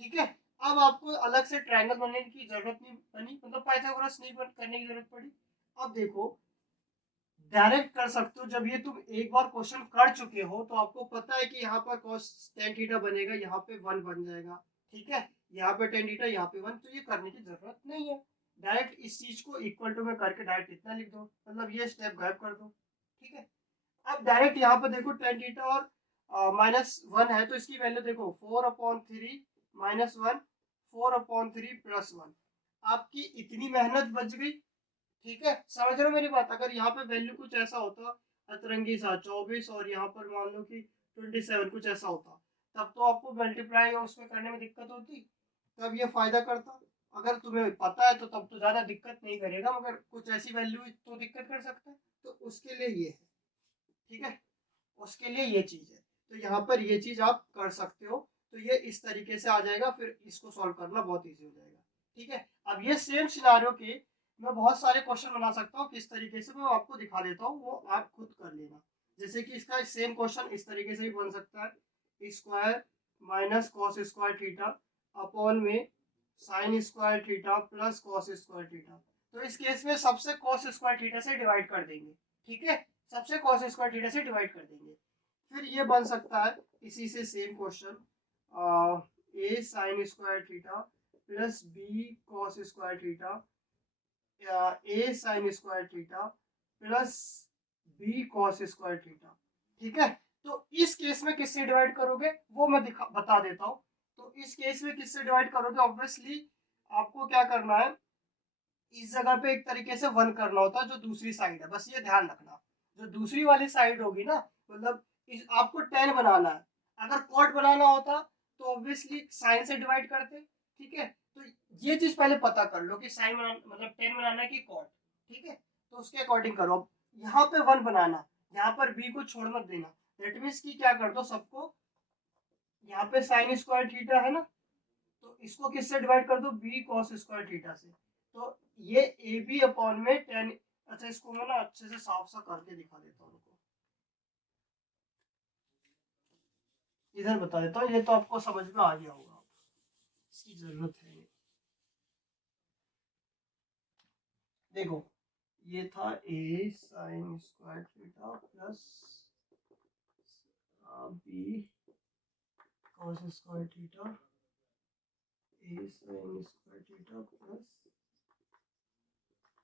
ठीक है। अब आपको अलग से ट्रायंगल बनने की जरूरत नहीं बनी, मतलब पाइथागोरस नहीं करने की जरूरत पड़ी। अब देखो डायरेक्ट कर सकते हो, जब ये तुम एक बार क्वेश्चन कर चुके हो तो आपको पता है कि यहाँ पर cos tan थीटा बनेगा, यहाँ पे 1 बन जाएगा, ठीक है, यहाँ पे tan थीटा, यहाँ पे 1, तो ये करने की जरूरत नहीं है। डायरेक्ट इस चीज को इक्वल टू में करके डायरेक्ट इतना लिख दो, मतलब ये स्टेप गायब कर दो, ठीक है। अब डायरेक्ट यहाँ पे देखो tan थीटा और -1 है तो इसकी वैल्यू देखो 4/3 -1 4/3 +1, आपकी इतनी मेहनत बच गई, ठीक है। समझ रहे हो मेरी बात? अगर यहाँ पे वैल्यू कुछ ऐसा होता अतरंगी सा 24 और यहाँ पर मान लो कि 27 कुछ ऐसा होता, तब तो आपको मल्टीप्लाई और उसमें करने में दिक्कत होती, तब ये फायदा करता। अगर तुम्हें पता है तो तब तो ज्यादा दिक्कत नहीं करेगा, मगर कुछ ऐसी वैल्यू तो दिक्कत कर सकता है, तो उसके लिए ये है, ठीक है, उसके लिए ये चीज है। तो यहाँ पर ये चीज आप कर सकते हो, तो ये इस तरीके से आ जाएगा, फिर इसको सॉल्व करना बहुत इजी हो जाएगा, ठीक है। अब ये सेम सिनारियो के मैं बहुत सारे क्वेश्चन बना सकता हूँ, किस तरीके से मैं आपको दिखा देता हूँ, वो आप खुद कर लेना। जैसे कि इसका सेम क्वेश्चन इस तरीके से भी बन सकता है, square minus cos square theta upon में sine square theta plus cos square theta. तो इस केस में सबसे कॉस स्क्वायर थीटा से डिवाइड कर देंगे, ठीक है, सबसे कॉस स्क्वायर थीटा से डिवाइड कर देंगे। फिर ये बन सकता है इसी से same question, A sine square theta plus B cos square theta, A sine square theta plus B cos square theta, ठीक है। तो इस केस में किससे डिवाइड करोगे वो मैं बता देता हूँ। तो इस केस में किससे डिवाइड करोगे, ऑब्वियसली आपको क्या करना है, इस जगह पे एक तरीके से 1 करना होता है जो दूसरी साइड है, बस ये ध्यान रखना। जो दूसरी वाली साइड होगी ना, मतलब आपको 10 बनाना है, अगर कॉट बनाना होता तो ऑब्वियसली साइन से डिवाइड करते, ठीक है। तो ये चीज पहले पता कर लो कि साइन बनाना मतलब 10 बनाना है कि कॉट, ठीक है। तो उसके अकॉर्डिंग करो। अब यहाँ पे 1 बनाना, यहाँ पर बी को छोड़ मत देना, दैट मीन्स की क्या कर दो सबको, यहाँ पे साइन स्क्वायर थीटा है ना, तो इसको किससे डिवाइड कर दो, बी कॉस स्क्वायर थीटा से। तो ये ए बी अपॉन में 10। अच्छा इसको मैं ना अच्छे से साफ सा करके दिखा देता हूँ, इधर बता देता हूँ, ये तो आपको समझ में आ गया होगा, इसकी जरूरत है नहीं। देखो ये था A sine square theta plus B cos square theta, A sine square theta plus,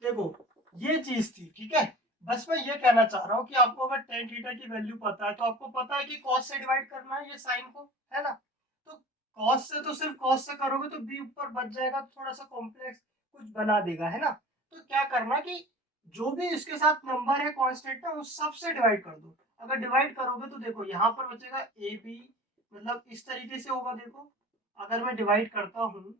देखो ये चीज थी, ठीक है। बस मैं ये कहना चाह रहा हूँ कि आपको अगर tan थीटा की वैल्यू पता है तो आपको पता है कि cos से डिवाइड करना है ये साइन को, है ना। तो cos से तो सिर्फ cos से करोगे तो b ऊपर बच जाएगा, थोड़ा सा कॉम्प्लेक्स कुछ बना देगा, है ना। तो क्या करना कि जो भी इसके साथ नंबर है कांस्टेंट ना उस सब से डिवाइड कर दो। अगर डिवाइड करोगे तो देखो यहाँ पर बचेगा ए बी, मतलब इस तरीके से होगा। देखो अगर मैं डिवाइड करता हूँ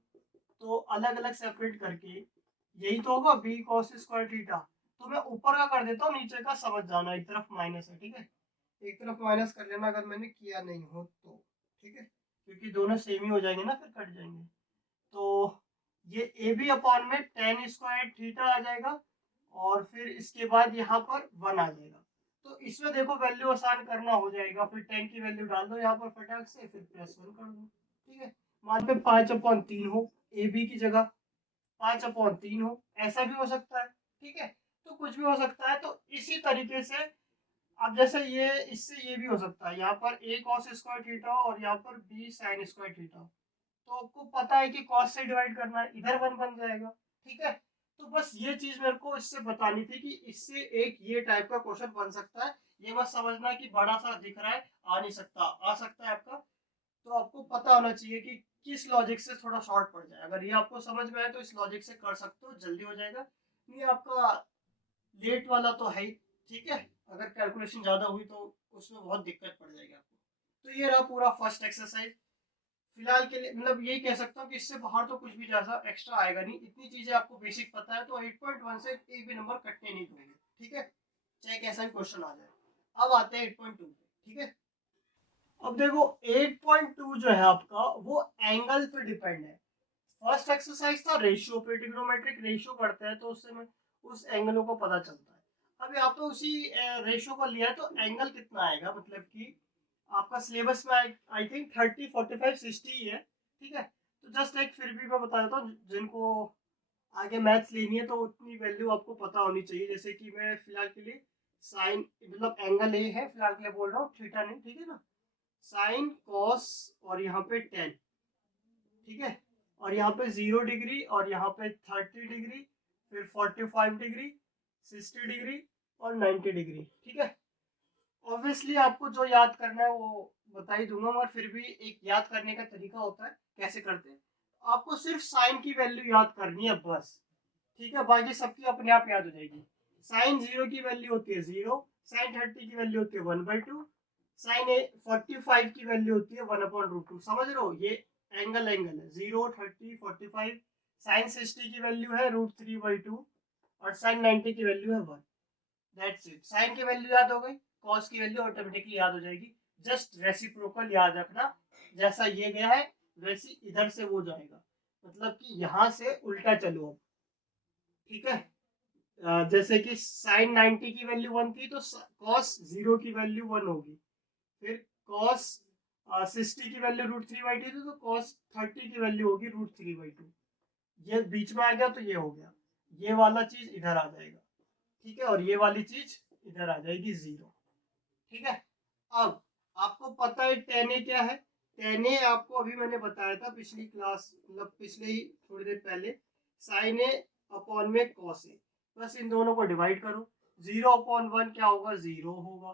तो अलग अलग सेपरेट करके यही तो होगा बी कॉस स्क्वायर थीटा। तो मैं ऊपर का कर देता हूँ, नीचे का समझ जाना, एक तरफ माइनस है, ठीक है। एक तरफ माइनस कर लेना अगर मैंने किया नहीं हो तो, ठीक है, क्योंकि दोनों सेम ही हो जाएंगे ना, फिर कट जाएंगे। तो ये ए बी अपॉन में टेन स्क्वायर थीटा आ जाएगा, और फिर इसके बाद यहाँ पर 1 आ जाएगा। तो इसमें देखो वैल्यू आसान करना हो जाएगा, फिर 10 की वैल्यू डाल दो यहाँ पर फटाक से, फिर +1 कर दो, ठीक है। मान पे 5/3 हो ए बी की जगह, 5/3 हो, ऐसा भी हो सकता है, ठीक है। तो कुछ भी हो सकता है। तो इसी तरीके से अब जैसे ये इससे ये भी हो सकता है, यहाँ पर a cos स्क्वायर थीटा और यहाँ पर b sin स्क्वायर थीटा। तो आपको पता है कि cos से डिवाइड करना है, इधर 1 बन जाएगा, ठीक है। तो बस ये चीज मेरे को इससे बतानी थी कि इससे एक ये टाइप का क्वेश्चन बन सकता है। ये बस समझना कि बड़ा सा दिख रहा है, आ नहीं सकता, आ सकता है आपका। तो आपको पता होना चाहिए कि किस लॉजिक से थोड़ा शॉर्ट पड़ जाए। अगर ये आपको समझ में आए तो इस लॉजिक से कर सकते हो, जल्दी हो जाएगा। नहीं आपका लेट वाला तो है ही, ठीक है। अगर कैलकुलेशन ज़्यादा हुई तो उसमें बहुत दिक्कत पड़ जाएगी आपको। तो ये रहा पूरा फर्स्ट एक्सरसाइज। फिलहाल के लिए मतलब यही कह सकता हूँ कि इससे बाहर तो कुछ भी ज़्यादा एक्स्ट्रा आएगा नहीं। इतनी चीज़ें आपको बेसिक पता है तो 8.1 से एक भी नंबर कटने नहीं दूंगे, ठीक है, चाहे कैसा भी क्वेश्चन आ जाए। अब आते हैं 8.2 पे, ठीक है। अब देखो 8.2 जो है आपका वो एंगल पे डिपेंड है। फर्स्ट एक्सरसाइज था रेशियो पे, ट्रिग्नोमेट्रिक रेशियो करते हैं तो उससे में उस एंगलों को पता चलता है। अब यहाँ पे उसी रेशियो को लिया है तो एंगल कितना आएगा, मतलब कि आपका सिलेबस में आई थिंक 30, 45, 60 ही है, ठीक है। तो जस्ट एक फिर भी मैं बता देता हूँ, जिनको आगे मैथ्स लेनी है तो उतनी वैल्यू आपको पता होनी चाहिए। जैसे कि मैं फिलहाल के लिए साइन मतलब एंगल ए है फिलहाल के लिए बोल रहा हूँ, थीटा नहीं, ठीक है ना। साइन कॉस और यहाँ पे टेन, ठीक है, और यहाँ पे 0 डिग्री और यहाँ पे 30 डिग्री, फिर 45 डिग्री, 60 डिग्री और 90 डिग्री, ठीक है। ऑब्वियसली आपको जो याद करना है वो बता ही दूंगा, मगर फिर भी एक याद करने का तरीका होता है कैसे करते हैं। आपको सिर्फ साइन की वैल्यू याद करनी है बस, ठीक है, बाकी सबकी अपने आप याद हो जाएगी। साइन 0 की वैल्यू होती है 0, साइन 30 की वैल्यू होती है 1/2, साइन 45 की वैल्यू होती है 1/√2। समझ रहे हो, ये एंगल एंगल है 0, 30, 45। साइन 60 की वैल्यू है √3/2 और साइन 90 की वैल्यू है 1। That's it. साइन की वैल्यू याद हो गई, कॉस की वैल्यू ऑटोमेटिकली याद हो जाएगी। जस्ट रेसिप्रोकल याद रखना, जैसा ये गया है वैसे इधर से वो जाएगा, मतलब कि यहाँ से उल्टा चलो अब, ठीक है। जैसे कि साइन 90 की वैल्यू 1 थी तो कॉस 0 की वैल्यू 1 होगी, फिर कॉस 60 की वैल्यू √3/2 थी तो कॉस 30 की वैल्यू होगी √3/2। ये बीच में आ गया तो ये हो गया, ये वाला चीज इधर आ जाएगा, ठीक है, और ये वाली चीज इधर आ जाएगी 0, ठीक है। अब आपको पता है टेन ए क्या है। टेन ए आपको अभी मैंने बताया था पिछली क्लास, मतलब पिछले ही थोड़ी देर पहले, साइन ए अपॉन में कॉस ए। बस इन दोनों को डिवाइड करो, 0/1 क्या होगा, 0 होगा।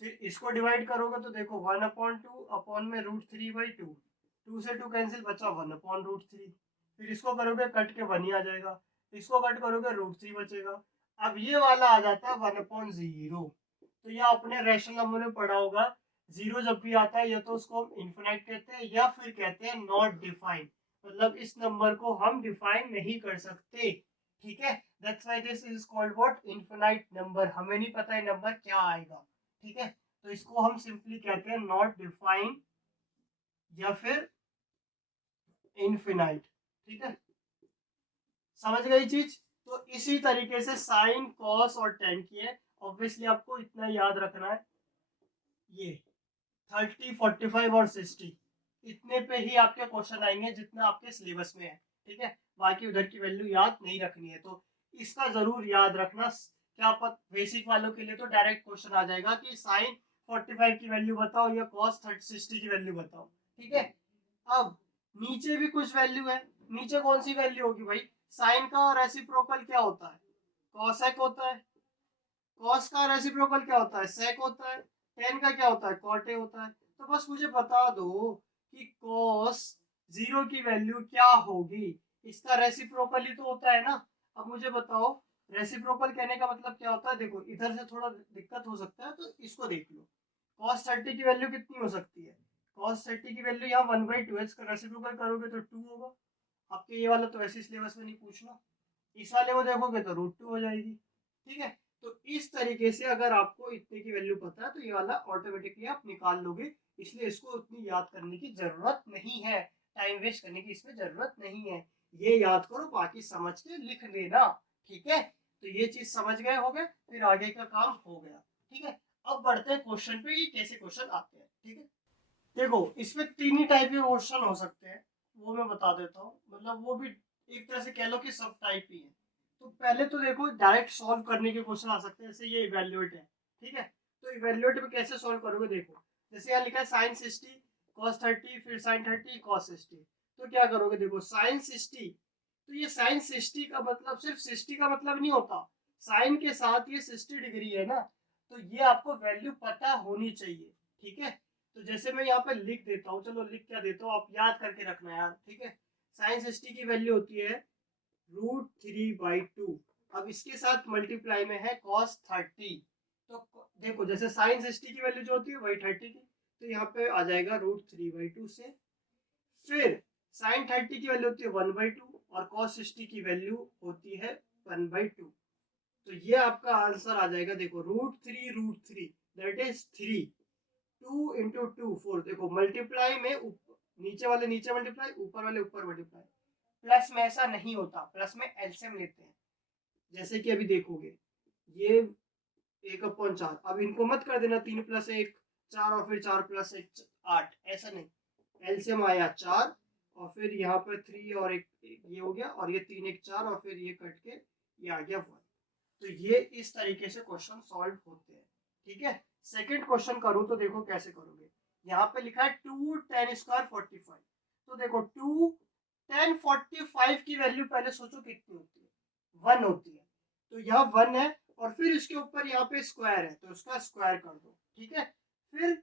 फिर इसको डिवाइड करोगे तो देखो 1/2 अपॉन में √3/2, 2 से 2 कैंसिल, बचा 1/√3। फिर इसको करोगे कट के 1 ही आ जाएगा, इसको कट करोगे √3 बचेगा। अब ये वाला आ जाता है 1/0। तो यह अपने रैशनल नंबर में पढ़ा होगा, 0 जब भी आता है या तो उसको हम इन्फिनाइट कहते हैं या फिर कहते हैं नॉट डिफाइंड, मतलब इस नंबर को हम डिफाइन नहीं कर सकते, ठीक है। That's why this is called what, infinite number. हमें नहीं पता है नंबर क्या आएगा, ठीक है। तो इसको हम सिंपली कहते हैं नॉट डिफाइंड या फिर इनफिनाइट, ठीक है। समझ गई चीज। तो इसी तरीके से साइन कॉस और टेन की है। ऑब्वियसली आपको इतना याद रखना है, ये 30, 45 और 60 इतने पे ही आपके क्वेश्चन आएंगे जितना आपके सिलेबस में है, ठीक है। बाकी उधर की वैल्यू याद नहीं रखनी है, तो इसका जरूर याद रखना। क्या पता बेसिक वालों के लिए तो डायरेक्ट क्वेश्चन आ जाएगा कि साइन 45 की वैल्यू बताओ या कॉस 60 की वैल्यू बताओ, ठीक है। अब नीचे भी कुछ वैल्यू है, नीचे कौन सी वैल्यू होगी भाई, साइन का रेसिप्रोकल क्या होता है, कॉसेक होता है। कॉस का रेसिप्रोकल क्या होता है, सेक होता है। टेन का क्या होता है, कॉट ए होता है। तो बस मुझे बता दो कि कॉस 0 की वैल्यू क्या होगी, इसका रेसिप्रोकल ही तो होता है ना। अब मुझे बताओ रेसिप्रोकल कहने का मतलब क्या होता है। देखो इधर से थोड़ा दिक्कत हो सकता है तो इसको देख लो। कॉस 30 की वैल्यू कितनी हो सकती है, कॉस 30 की वैल्यू यहाँ 1/2, इसका रेसिप्रोकल करोगे तो 2 होगा। आपके ये वाला तो ऐसे सिलेबस में नहीं पूछना, इस वाले को देखोगे तो √2 हो जाएगी, ठीक है। तो इस तरीके से अगर आपको इतने की वैल्यू पता है तो ये वाला ऑटोमेटिकली आप निकाल लोगे, इसलिए इसको उतनी याद करने की जरूरत नहीं है, टाइम वेस्ट करने की इसमें जरूरत नहीं है। ये याद करो, बाकी समझ के लिख लेना, ठीक है। तो ये चीज समझ गए हो गए, फिर आगे का काम हो गया, ठीक है। अब बढ़ते हैं क्वेश्चन पे, ये कैसे क्वेश्चन आते हैं, ठीक है। देखो इसमें तीन ही टाइप के क्वेश्चन हो सकते हैं, वो मैं बता देता हूँ, मतलब वो भी एक तरह से कह लो कि सब टाइप ही है। तो पहले तो देखो डायरेक्ट सॉल्व करने के क्वेश्चन आ सकते हैं, जैसे ये इवेल्युएट है, ठीक है। तो इवेल्युएट में कैसे सॉल्व करोगे, देखो जैसे यहाँ लिखा है साइन 60 कॉस 30 फिर साइन 30 कॉस 60। तो क्या करोगे, देखो साइन 60, तो ये साइन 60 का मतलब सिर्फ 60 का मतलब नहीं होता, साइन के साथ ये 60 डिग्री है ना, तो ये आपको वैल्यू पता होनी चाहिए, ठीक है। तो जैसे मैं यहाँ पे लिख देता हूँ, चलो लिख क्या देता हूँ, आप याद करके रखना यार, ठीक है। साइन 60 की वैल्यू होती है √3/2। अब इसके साथ मल्टीप्लाई में है cos 30। तो देखो जैसे साइन 60 की वैल्यू जो होती है वही 30 की, तो यहाँ पे आ जाएगा √3/2 से। फिर साइन 30 की वैल्यू होती है 1/2 और cos 60 की वैल्यू होती है 1/2। तो ये आपका आंसर आ जाएगा, देखो √3 दैट इज 3, 2 इंटू 2 4। देखो मल्टीप्लाई में नीचे वाले नीचे मल्टीप्लाई, ऊपर वाले ऊपर मल्टीप्लाई। प्लस में ऐसा नहीं होता, प्लस में एलसीएम लेते हैं, जैसे कि अभी देखोगे ये 1/4। अब इनको मत कर देना 3 + 1 4 और फिर 4 + 1 8, ऐसा नहीं, एलसीएम आया 4 और फिर यहाँ पर 3 और एक ये हो गया, और ये 3 1 4 और फिर ये कट के ये आ गया 1। तो ये इस तरीके से क्वेश्चन सॉल्व होते हैं, ठीक है। सेकंड क्वेश्चन करूँ तो देखो कैसे करोगे, यहाँ पे लिखा है 2 10 स्क्वायर 45। तो देखो 2 10 45 की वैल्यू पहले सोचो कितनी होती है, 1 होती है। तो यह 1 है और फिर इसके ऊपर यहाँ पे स्क्वायर है, तो उसका स्क्वायर कर दो, ठीक है। फिर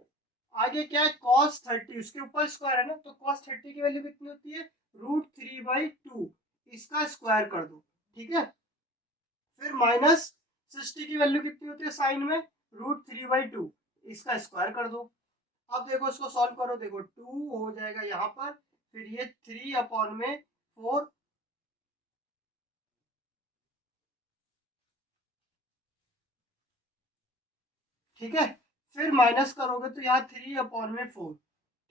आगे क्या है, cos 30, उसके ऊपर स्क्वायर है ना, तो cos 30 की वैल्यू कितनी होती है, √3/2, इसका स्क्वायर कर दो, ठीक है। फिर माइनस 60 की वैल्यू कितनी होती है साइन में, √3/2, इसका स्क्वायर कर दो। अब देखो इसको सॉल्व करो, देखो 2 हो जाएगा यहाँ पर, फिर ये 3/4, ठीक है। फिर माइनस करोगे तो यहाँ 3/4,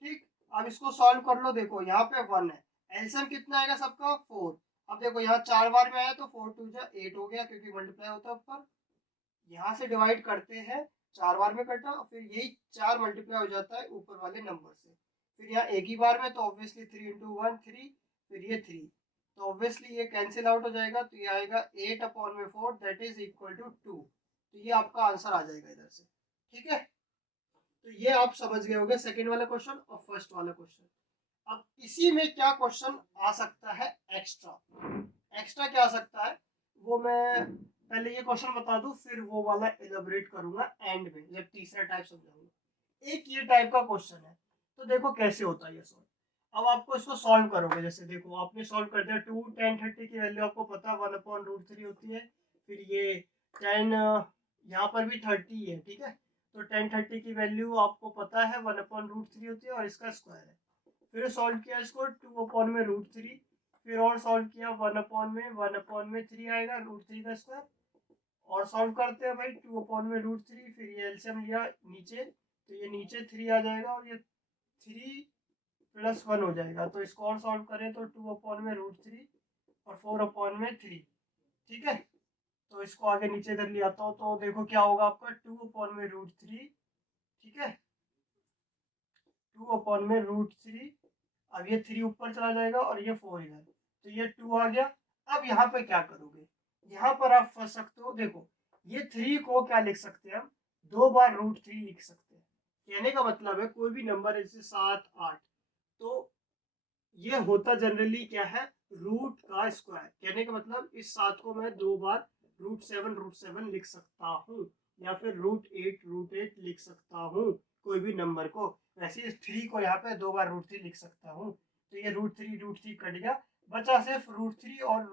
ठीक। अब इसको सॉल्व कर लो, देखो यहाँ पे 1 है, एलसीएम कितना आएगा सबका 4। अब देखो यहाँ 4 बार में आया तो 4 2 जा 8 हो गया, क्योंकि मल्टीप्लाई होता है ऊपर। यहाँ से डिवाइड करते हैं, 4 बार में कटा, फिर यही 4 मल्टीप्लाई हो जाता है ऊपर वाले नंबर से। फिर यहाँ एक ही बार में, तो ऑब्वियसली 3 इंटू 1 3, फिर ये 3, तो ऑब्वियसली ये कैंसिल आउट हो जाएगा, तो ये आएगा 8/4 दैट इज इक्वल टू 2। तो ये आपका आंसर आ जाएगा इधर से, ठीक है। तो ये आप समझ गए होंगे सेकेंड वाला क्वेश्चन और फर्स्ट वाला क्वेश्चन। अब इसी में क्या क्वेश्चन आ सकता है एक्स्ट्रा, एक्स्ट्रा क्या आ सकता है वो मैं पहले ये क्वेश्चन बता दूं, फिर वो वाला एलोबरेट करूंगा एंड में जब तीसरा टाइप समझाऊंगा। एक ये टाइप का क्वेश्चन है, तो देखो कैसे होता है ये सॉल्व। अब आपको इसको सॉल्व करोगे, जैसे देखो आपने सॉल्व कर दिया, 2 10 30 की वैल्यू आपको पता 1/√3 होती है। फिर ये 10 यहाँ पर भी 30 है, ठीक है। तो 10 30 की वैल्यू आपको पता है 1/√3 होती है और इसका स्क्वायर है। फिर सॉल्व किया इसको 2/√3, फिर और सॉल्व किया 1/3 आएगा √3 का स्क्वायर, और सॉल्व करते हैं भाई 2/√3, फिर ये एलसीएम लिया नीचे, तो ये नीचे 3 आ जाएगा और ये 3 + 1 हो जाएगा। तो इसको और सॉल्व करें तो 2/√3 और 4/3, ठीक है। तो इसको आगे नीचे इधर ले आता हूँ, तो देखो क्या होगा आपका 2/√3, ठीक है, 2/√3। अब ये 3 ऊपर चला जाएगा और ये 4 इधर, तो ये 2 आ गया। अब यहाँ पे क्या करोगे, यहाँ पर आप फंस सकते हो, देखो ये 3 को क्या लिख सकते हैं हम, 2 बार √3 लिख सकते हैं। कहने का मतलब है कोई भी नंबर है जैसे 7 8, तो ये होता जनरली क्या है, रूट का स्क्वायर। कहने का मतलब इस 7 को मैं 2 बार √7 लिख सकता हूँ, या फिर √8 लिख सकता हूँ, कोई भी नंबर को। वैसे इस 3 को यहाँ पे 2 बार √3 लिख सकता हूँ, तो ये √3 कट गया, बचा सिर्फ √3 और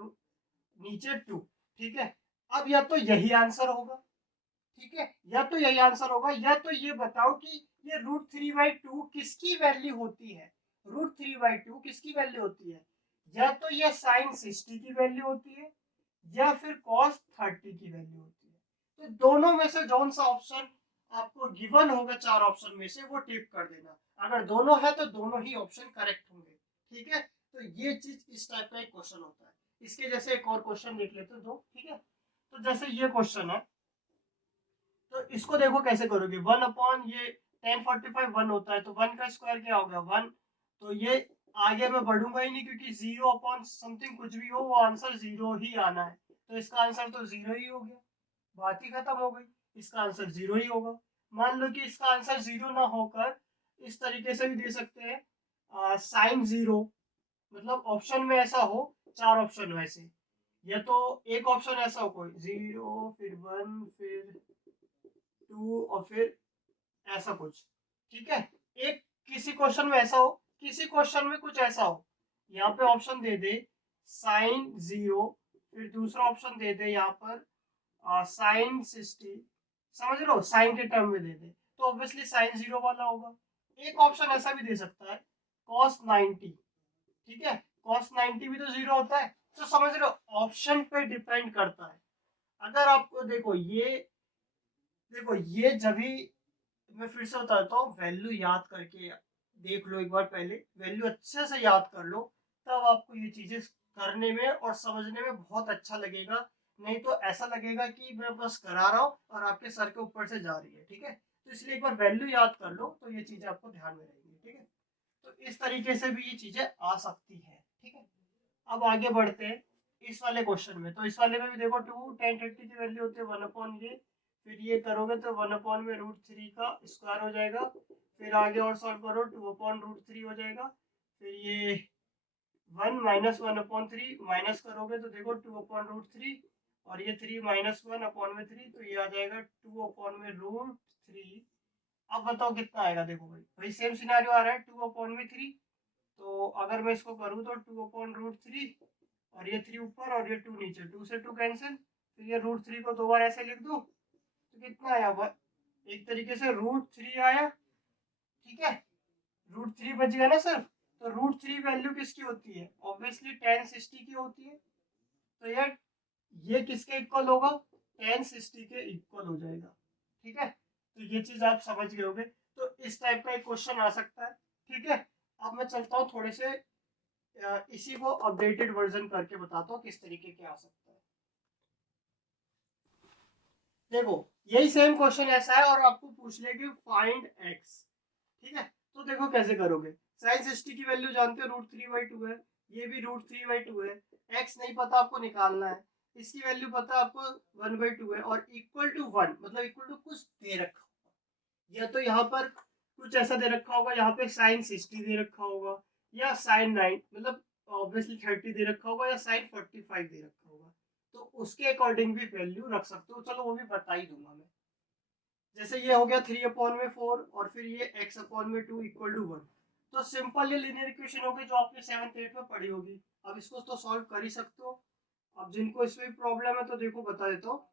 नीचे 2, ठीक है। अब या तो यही आंसर होगा, ठीक है, या तो यही आंसर होगा, या तो ये बताओ कि ये √3/2 किसकी वैल्यू होती है, √3/2 किसकी वैल्यू होती है, या तो ये साइन 60 की वैल्यू होती है, या फिर cos 30 की वैल्यू होती है। तो दोनों में से कौन सा ऑप्शन आपको गिवन होगा चार ऑप्शन में से वो टिक कर देना। अगर दोनों है तो दोनों ही ऑप्शन करेक्ट होंगे, ठीक है। तो ये चीज इस टाइप का एक क्वेश्चन होता है। इसके जैसे एक और क्वेश्चन देख लेते हैं दो, ठीक है। तो जैसे ये क्वेश्चन है, तो इसको देखो कैसे करोगे। वन अपॉन ये 1045 वन होता है, तो वन का स्क्वायर क्या हो गया वन। तो ये आगे मैं बढ़ूंगा ही नहीं, क्योंकि जीरो अपॉन समथिंग कुछ भी हो वो आंसर जीरो ही आना है। तो इसका आंसर तो जीरो ही हो गया, बात ही खत्म हो गई। इसका आंसर जीरो ही होगा। मान लो कि इसका आंसर जीरो ना होकर इस तरीके से भी दे सकते हैं, साइन जीरो, मतलब ऑप्शन में ऐसा हो, चार ऑप्शन वैसे, या तो एक ऑप्शन ऐसा हो कोई जीरो फिर वन फिर टू और फिर ऐसा कुछ, ठीक है। एक किसी क्वेश्चन में ऐसा हो, किसी क्वेश्चन में कुछ ऐसा हो, यहाँ पे ऑप्शन दे दे साइन जीरो, फिर दूसरा ऑप्शन दे दे यहाँ पर साइन 60, समझ लो साइन के टर्म में दे दे, तो ऑब्वियसली साइन जीरो वाला होगा। एक ऑप्शन ऐसा भी दे सकता है कॉस 90, ठीक है। कॉस 90 भी तो जीरो होता है। तो समझ लो ऑप्शन पे डिपेंड करता है। अगर आपको देखो ये जब भी, मैं फिर से बताता हूँ, वैल्यू याद करके देख लो एक बार, पहले वैल्यू अच्छे से याद कर लो, तब आपको ये चीजें करने में और समझने में बहुत अच्छा लगेगा। नहीं तो ऐसा लगेगा कि मैं बस करा रहा हूँ और आपके सर के ऊपर से जा रही है, ठीक है। तो इसलिए एक बार वैल्यू याद कर लो, तो ये चीजें आपको ध्यान में रहेंगी, ठीक है। तो इस तरीके से भी ये चीजें आ सकती है, ठीक है। अब आगे बढ़ते हैं इस वाले क्वेश्चन में। तो इस वाले में भी देखो टू 1030 की वैल्यू होती है वन अपॉन ये, फिर ये करोगे तो वन अपॉन में रूट थ्री का स्क्वायर हो जाएगा। फिर आगे और सॉल्व करो, टू अपॉन रूट थ्री हो जाएगा। फिर ये one minus one upon three, minus करोगे तो देखो टू अपॉन रूट थ्री, और ये थ्री माइनस वन अपॉन में थ्री, तो ये आ जाएगा टू अपॉन में रूट थ्री। अब बताओ कितना आएगा। देखो भाई भाई सेम सिनेरियो आ रहा है, टू अपॉन में थ्री, तो अगर मैं इसको करूँ तो टू अपॉन रूट थ्री, और ये थ्री ऊपर और ये टू नीचे, टू से टू कैंसिल, फिर ये रूट थ्री को दो बार ऐसे लिख दो, तो कितना आया एक तरीके से रूट थ्री आया, ठीक है। रूट थ्री बच गया ना सर। तो रूट थ्री वैल्यू किसकी होती है, ऑब्वियसली टेन सिक्सटी की होती है। तो यार ये किसके इक्वल होगा, टेन सिक्सटी के इक्वल हो जाएगा, ठीक है। तो ये चीज आप समझ गए होगे। तो इस टाइप का एक क्वेश्चन आ सकता है, ठीक है। अब मैं चलता हूँ थोड़े से इसी को अपडेटेड वर्जन करके बताता हूँ किस तरीके के आ सकता है। देखो यही सेम क्वेश्चन ऐसा है और आपको पूछ ले कि फाइंड एक्स, ठीक है। तो देखो कैसे करोगे। साइन 60 की वैल्यू जानते हो रूट थ्री बाई टू है, ये भी रूट थ्री बाई टू है। एक्स नहीं पता आपको निकालना है, इसकी वैल्यू पता है आपको वन बाई टू है, और इक्वल टू वन मतलब इक्वल टू कुछ दे रखा होगा, या तो यहाँ पर कुछ ऐसा दे रखा होगा, यहाँ पे साइन 60 दे रखा होगा, या साइन 9 मतलब ऑब्वियसली 30 दे रखा होगा, या साइन 45 दे रखा होगा। तो उसके अकॉर्डिंग भी वैल्यू रख सकते हो, चलो वो भी बता ही दूंगा मैं। जैसे ये हो गया थ्री अपॉन में फोर, और फिर ये एक्स अपॉन में टू इक्वल टू वन। तो सिंपल ये लीनियर इक्वेशन होगी जो आपने सेवंथ एट में पढ़ी होगी। अब इसको तो सॉल्व कर ही सकते हो। अब जिनको इसमें प्रॉब्लम है तो देखो बता देता हूँ।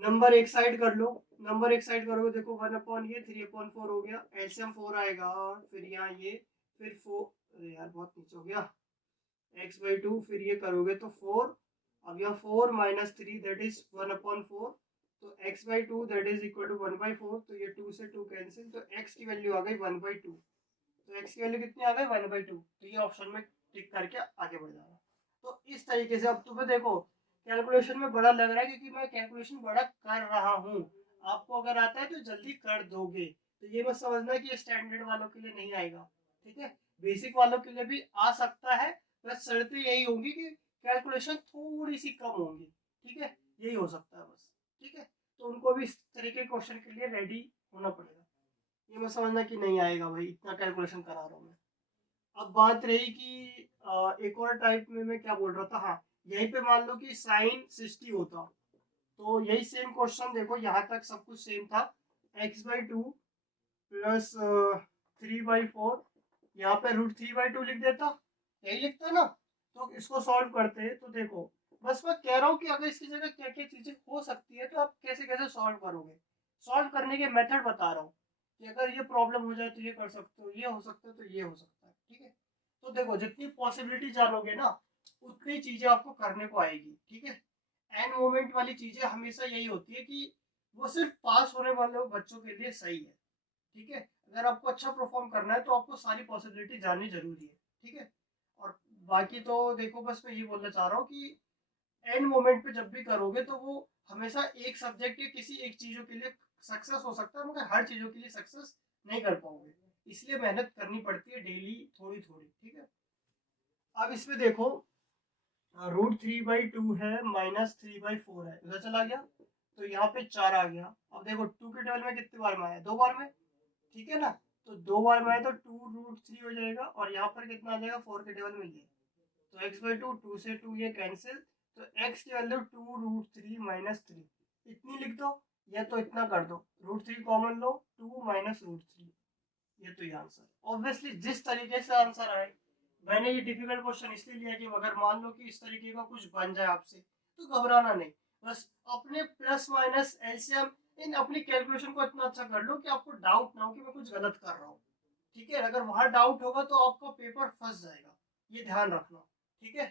नंबर एक साइड कर लो, नंबर एक साइड करोगे देखो वन अपॉन ये थ्री अपॉन फोर हो गया, एलसीएम फोर आएगा, फिर यहाँ ये, फिर फोर, अरे यार बहुत नीचे हो गया, एक्स बाई टू, फिर ये करोगे तो फोर। अब यहाँ four minus three that is one upon four, तो x by two that is equal to one by four, तो ये टू से टू कैंसिल, तो एक्स की वैल्यू आ गई वन बाई टू। तो एक्स की वैल्यू कितनी आ गई वन बाई टू, तो ये ऑप्शन में टिक करके आगे बढ़ जाना। तो इस तरीके से अब तुम्हें देखो कैलकुलेशन में बड़ा लग रहा है क्योंकि मैं कैलकुलेशन बड़ा कर रहा हूँ। आपको अगर आता है तो जल्दी कर दोगे। तो ये मत समझना कि ये स्टैंडर्ड वालों के लिए नहीं आएगा, ठीक है। बेसिक वालों के लिए भी आ सकता है, बस शर्तें यही होंगी कि कैलकुलेशन थोड़ी सी कम होंगी, ठीक है। यही हो सकता है बस, ठीक है। तो उनको भी इस तरीके के क्वेश्चन के लिए रेडी होना पड़ेगा। ये मत समझना कि नहीं आएगा भाई, इतना कैलकुलेशन करा रहा हूँ मैं। अब बात रही कि एक और टाइप में मैं क्या बोल रहा था, हाँ, यहीं पे मान लो कि साइन 60 होता, तो यही सेम क्वेश्चन देखो यहाँ तक सब कुछ सेम था। X by two plus three by four, यहाँ पे रूट थ्री बाई टू लिख देता, यही लिखता ना। तो इसको सॉल्व करते तो देखो, बस मैं कह रहा हूँ कि अगर इसकी जगह क्या क्या चीजें हो सकती है तो आप कैसे कैसे सॉल्व करोगे। सॉल्व करने के मेथड बता रहा हूँ कि अगर ये प्रॉब्लम हो जाए तो ये कर सकते हो, ये हो सकता है तो ये हो सकता है, ठीक है। तो देखो जितनी पॉसिबिलिटी जानोगे ना उतनी चीजें आपको करने को आएगी, ठीक है। एंड मोमेंट वाली चीजें हमेशा यही होती है कि वो सिर्फ पास होने वाले बच्चों के लिए सही है। ठीक है, अगर आपको अच्छा परफॉर्म करना है तो आपको सारी पॉसिबिलिटी जाननी जरूरी है। ठीक है, और बाकी तो देखो, बस मैं ये बोलना चाह रहा हूँ कि एंड मोमेंट पे जब भी करोगे तो वो हमेशा एक सब्जेक्ट या किसी एक चीजों के लिए सक्सेस हो सकता है, मगर हर चीजों के लिए सक्सेस नहीं कर पाओगे। इसलिए मेहनत करनी पड़ती है डेली, थोड़ी थोड़ी। ठीक है, अब इसमें देखो, √3/2 है, -3/4 है, उधर चला गया तो यहाँ पे 4 आ गया। अब देखो 2 के टेबल में कितने बार में आया, 2 बार में। ठीक है ना, तो 2 बार में आया तो 2√3 हो जाएगा, और यहाँ पर कितना आ जाएगा 4 के टेबल में ये, तो x/2, 2 से 2 ये कैंसिल, तो x की वैल्यू 2√3 - 3 इतनी लिख दो, या तो इतना कर दो, √3 कॉमन लो, 2 - √3, ये तो ये आंसर। ऑब्वियसली जिस तरीके से आंसर आए, मैंने ये डिफिकल्ट क्वेश्चन इसलिए लिया कि अगर मान लो कि इस तरीके का कुछ बन जाए आपसे, तो घबराना नहीं, बस अपने प्लस माइनस एलसीएम इन अपनी कैलकुलेशन को इतना अच्छा कर लो कि आपको डाउट ना हो कि मैं कुछ गलत कर रहा हूँ। ठीक है, अगर वहां डाउट होगा तो आपका पेपर फंस जाएगा, ये ध्यान रखना। ठीक है,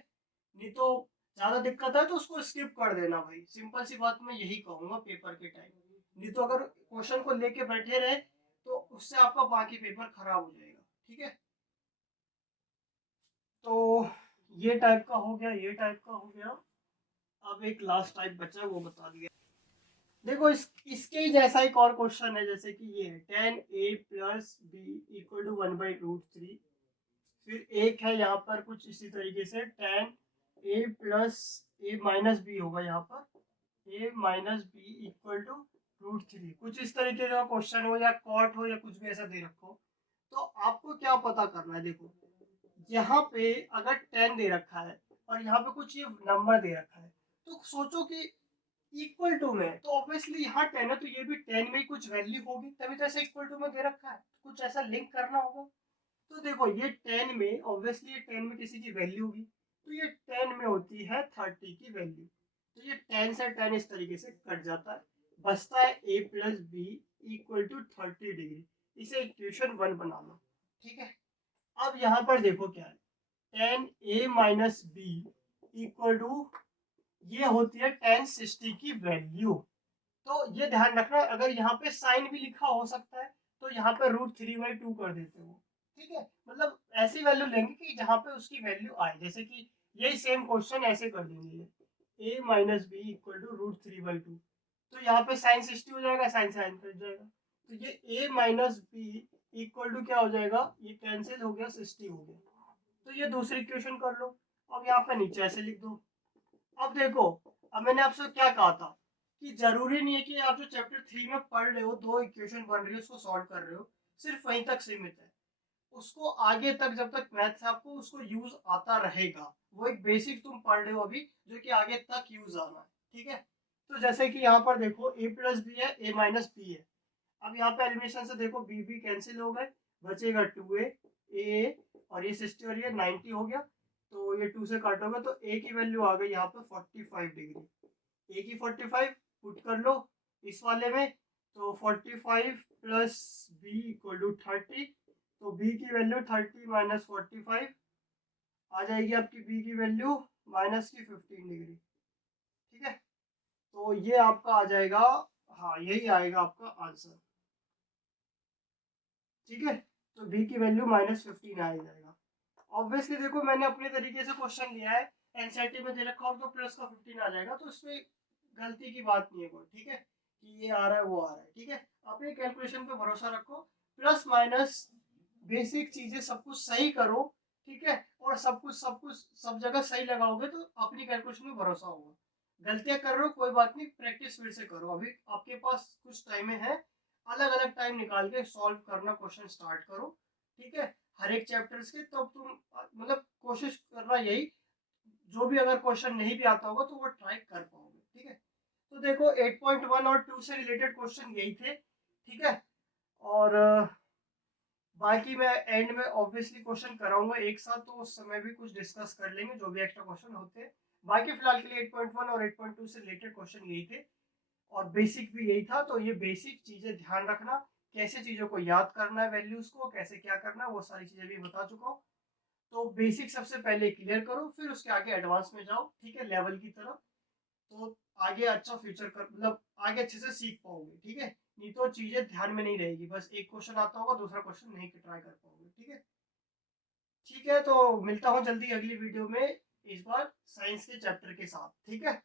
नहीं तो ज्यादा दिक्कत है तो उसको स्किप कर देना भाई, सिंपल सी बात मैं यही कहूंगा पेपर के टाइम। नहीं तो अगर क्वेश्चन को लेके बैठे रहे तो उससे आपका बाकी पेपर खराब हो जाएगा। ठीक है, तो ये टाइप का हो गया, ये टाइप का हो गया। अब एक लास्ट टाइप बचा है, वो बता दिया। देखो इसके ही जैसा एक और क्वेश्चन है, जैसे कि ये है 10a + b = 1/√3। फिर एक है यहाँ पर कुछ इसी तरीके से 10a + a - b होगा यहाँ पर, a - b = √3, कुछ इस तरीके का क्वेश्चन हो या कॉट हो या कुछ भी ऐसा दे रखो। तो आपको क्या पता करना है, देखो यहाँ पे अगर 10 दे रखा है और यहाँ पे कुछ ये नंबर दे रखा है, तो सोचो कि इक्वल टू में, तो ऑब्वियसली यहाँ 10 है तो ये भी 10 में ही कुछ वैल्यू होगी, तभी तो ऐसा इक्वल टू में दे रखा है, कुछ ऐसा लिंक करना होगा। तो देखो ये 10 में, ऑब्वियसली ये 10 में किसी की वैल्यू होगी, तो ये 10 में होती है 30 की वैल्यू, तो ये 10 से 10 इस तरीके से कट जाता है, बचता है a + b = 30 डिग्री। इसे इक्वेशन 1 बना लो। ठीक है, अब यहाँ पर देखो क्या है, 10a - b = ये होती है 1060 की वैल्यू। तो ये ध्यान रखना, अगर यहाँ पे साइन भी लिखा हो सकता है तो यहाँ पे √3/2 कर देते हो। ठीक है, मतलब ऐसी वैल्यू लेंगे कि जहाँ पे उसकी वैल्यू आए, जैसे कि यही सेम क्वेश्चन ऐसे कर देंगे, a - b = √3/2, तो यहाँ पे साइन 60 हो जाएगा, साइन साइन कट जाएगा, तो ये a - b = क्या हो जाएगा, ये कैंसिल हो गया, 60 हो गया, तो ये दूसरी इक्वेशन कर लो। अब यहाँ पे नीचे ऐसे लिख दो। अब देखो, अब मैंने आपसे क्या कहा था कि जरूरी नहीं है कि आप जो चैप्टर 3 में पढ़ रहे हो, 2 इक्वेशन बन रही है उसको सॉल्व कर रहे हो, सिर्फ वहीं तक सीमित है। उसको आगे तक जब तक मैथ्स आपको उसको यूज आता रहेगा, वो एक बेसिक तुम पढ़ रहे हो अभी, जो कि आगे तक यूज आना है। ठीक है, तो जैसे कि यहाँ पर देखो a + b है, a - b है। अब यहाँ पे एलिमिनेशन से देखो b b कैंसिल हो गए, बचेगा 2a, a और ये 60 और ये 90 हो गया, तो ये 2 से काटोगे तो a की वैल्यू आ गई यहाँ पे 45 डिग्री। a की 45 पुट कर लो इस वाले में, तो 45 + b = 30, तो b की वैल्यू 30 - 45 आ जाएगी आपकी, b की वैल्यू -15 डिग्री। ठीक है, तो ये आपका आ जाएगा, हाँ यही आएगा आपका आंसर। ठीक है, तो b की वैल्यू -15 आ जाएगा। ऑब्वियसली देखो मैंने अपने तरीके से क्वेश्चन लिया है, एनसीईआरटी में दे रखा हो तो प्लस का 15 आ जाएगा, तो इसमें गलती की बात नहीं है कोई। ठीक है, कि ये आ रहा है वो आ रहा है। ठीक है, अपनी कैलकुलेशन पे भरोसा रखो, प्लस माइनस बेसिक चीजें सब कुछ सही करो। ठीक है, और सब कुछ सब जगह सही लगाओगे तो अपनी कैलकुलेशन में भरोसा होगा। गलतियां कर रहे हो कोई बात नहीं, प्रैक्टिस फिर से करो, अभी आपके पास कुछ टाइम है, अलग अलग टाइम निकाल के सॉल्व करना क्वेश्चन स्टार्ट करो। ठीक है, हर एक चैप्टर्स के, तब तुम मतलब कोशिश करना यही, जो भी अगर क्वेश्चन नहीं भी आता होगा तो वो ट्राई कर पाओगे। ठीक है, तो देखो 8.1 और 2 से रिलेटेड क्वेश्चन यही थे। ठीक है, और बाकी मैं एंड में ऑब्वियसली क्वेश्चन कराऊंगा एक साथ, तो उस समय भी कुछ डिस्कस कर लेंगे जो भी एक्स्ट्रा क्वेश्चन होते हैं। बाकी फिलहाल के लिए 8.1 और 8.2 से रिलेटेड क्वेश्चन यही थे, और बेसिक भी यही था। तो ये बेसिक चीजें ध्यान रखना, कैसे चीजों को याद करना है, वैल्यूज को कैसे क्या करना है, वो सारी चीजें भी बता चुका हूँ। तो बेसिक सबसे पहले क्लियर करो, फिर उसके आगे एडवांस में जाओ। ठीक है, लेवल की तरफ। तो आगे अच्छा फ्यूचर कर मतलब आगे अच्छे से सीख पाओगे, ठीक है। नहीं तो चीजें ध्यान में नहीं रहेगी, बस एक क्वेश्चन आता होगा, दूसरा क्वेश्चन नहीं ट्राई कर पाओगे, ठीक है। ठीक है, तो मिलता हूँ जल्दी अगली वीडियो में, इस बार साइंस के चैप्टर के साथ, ठीक है।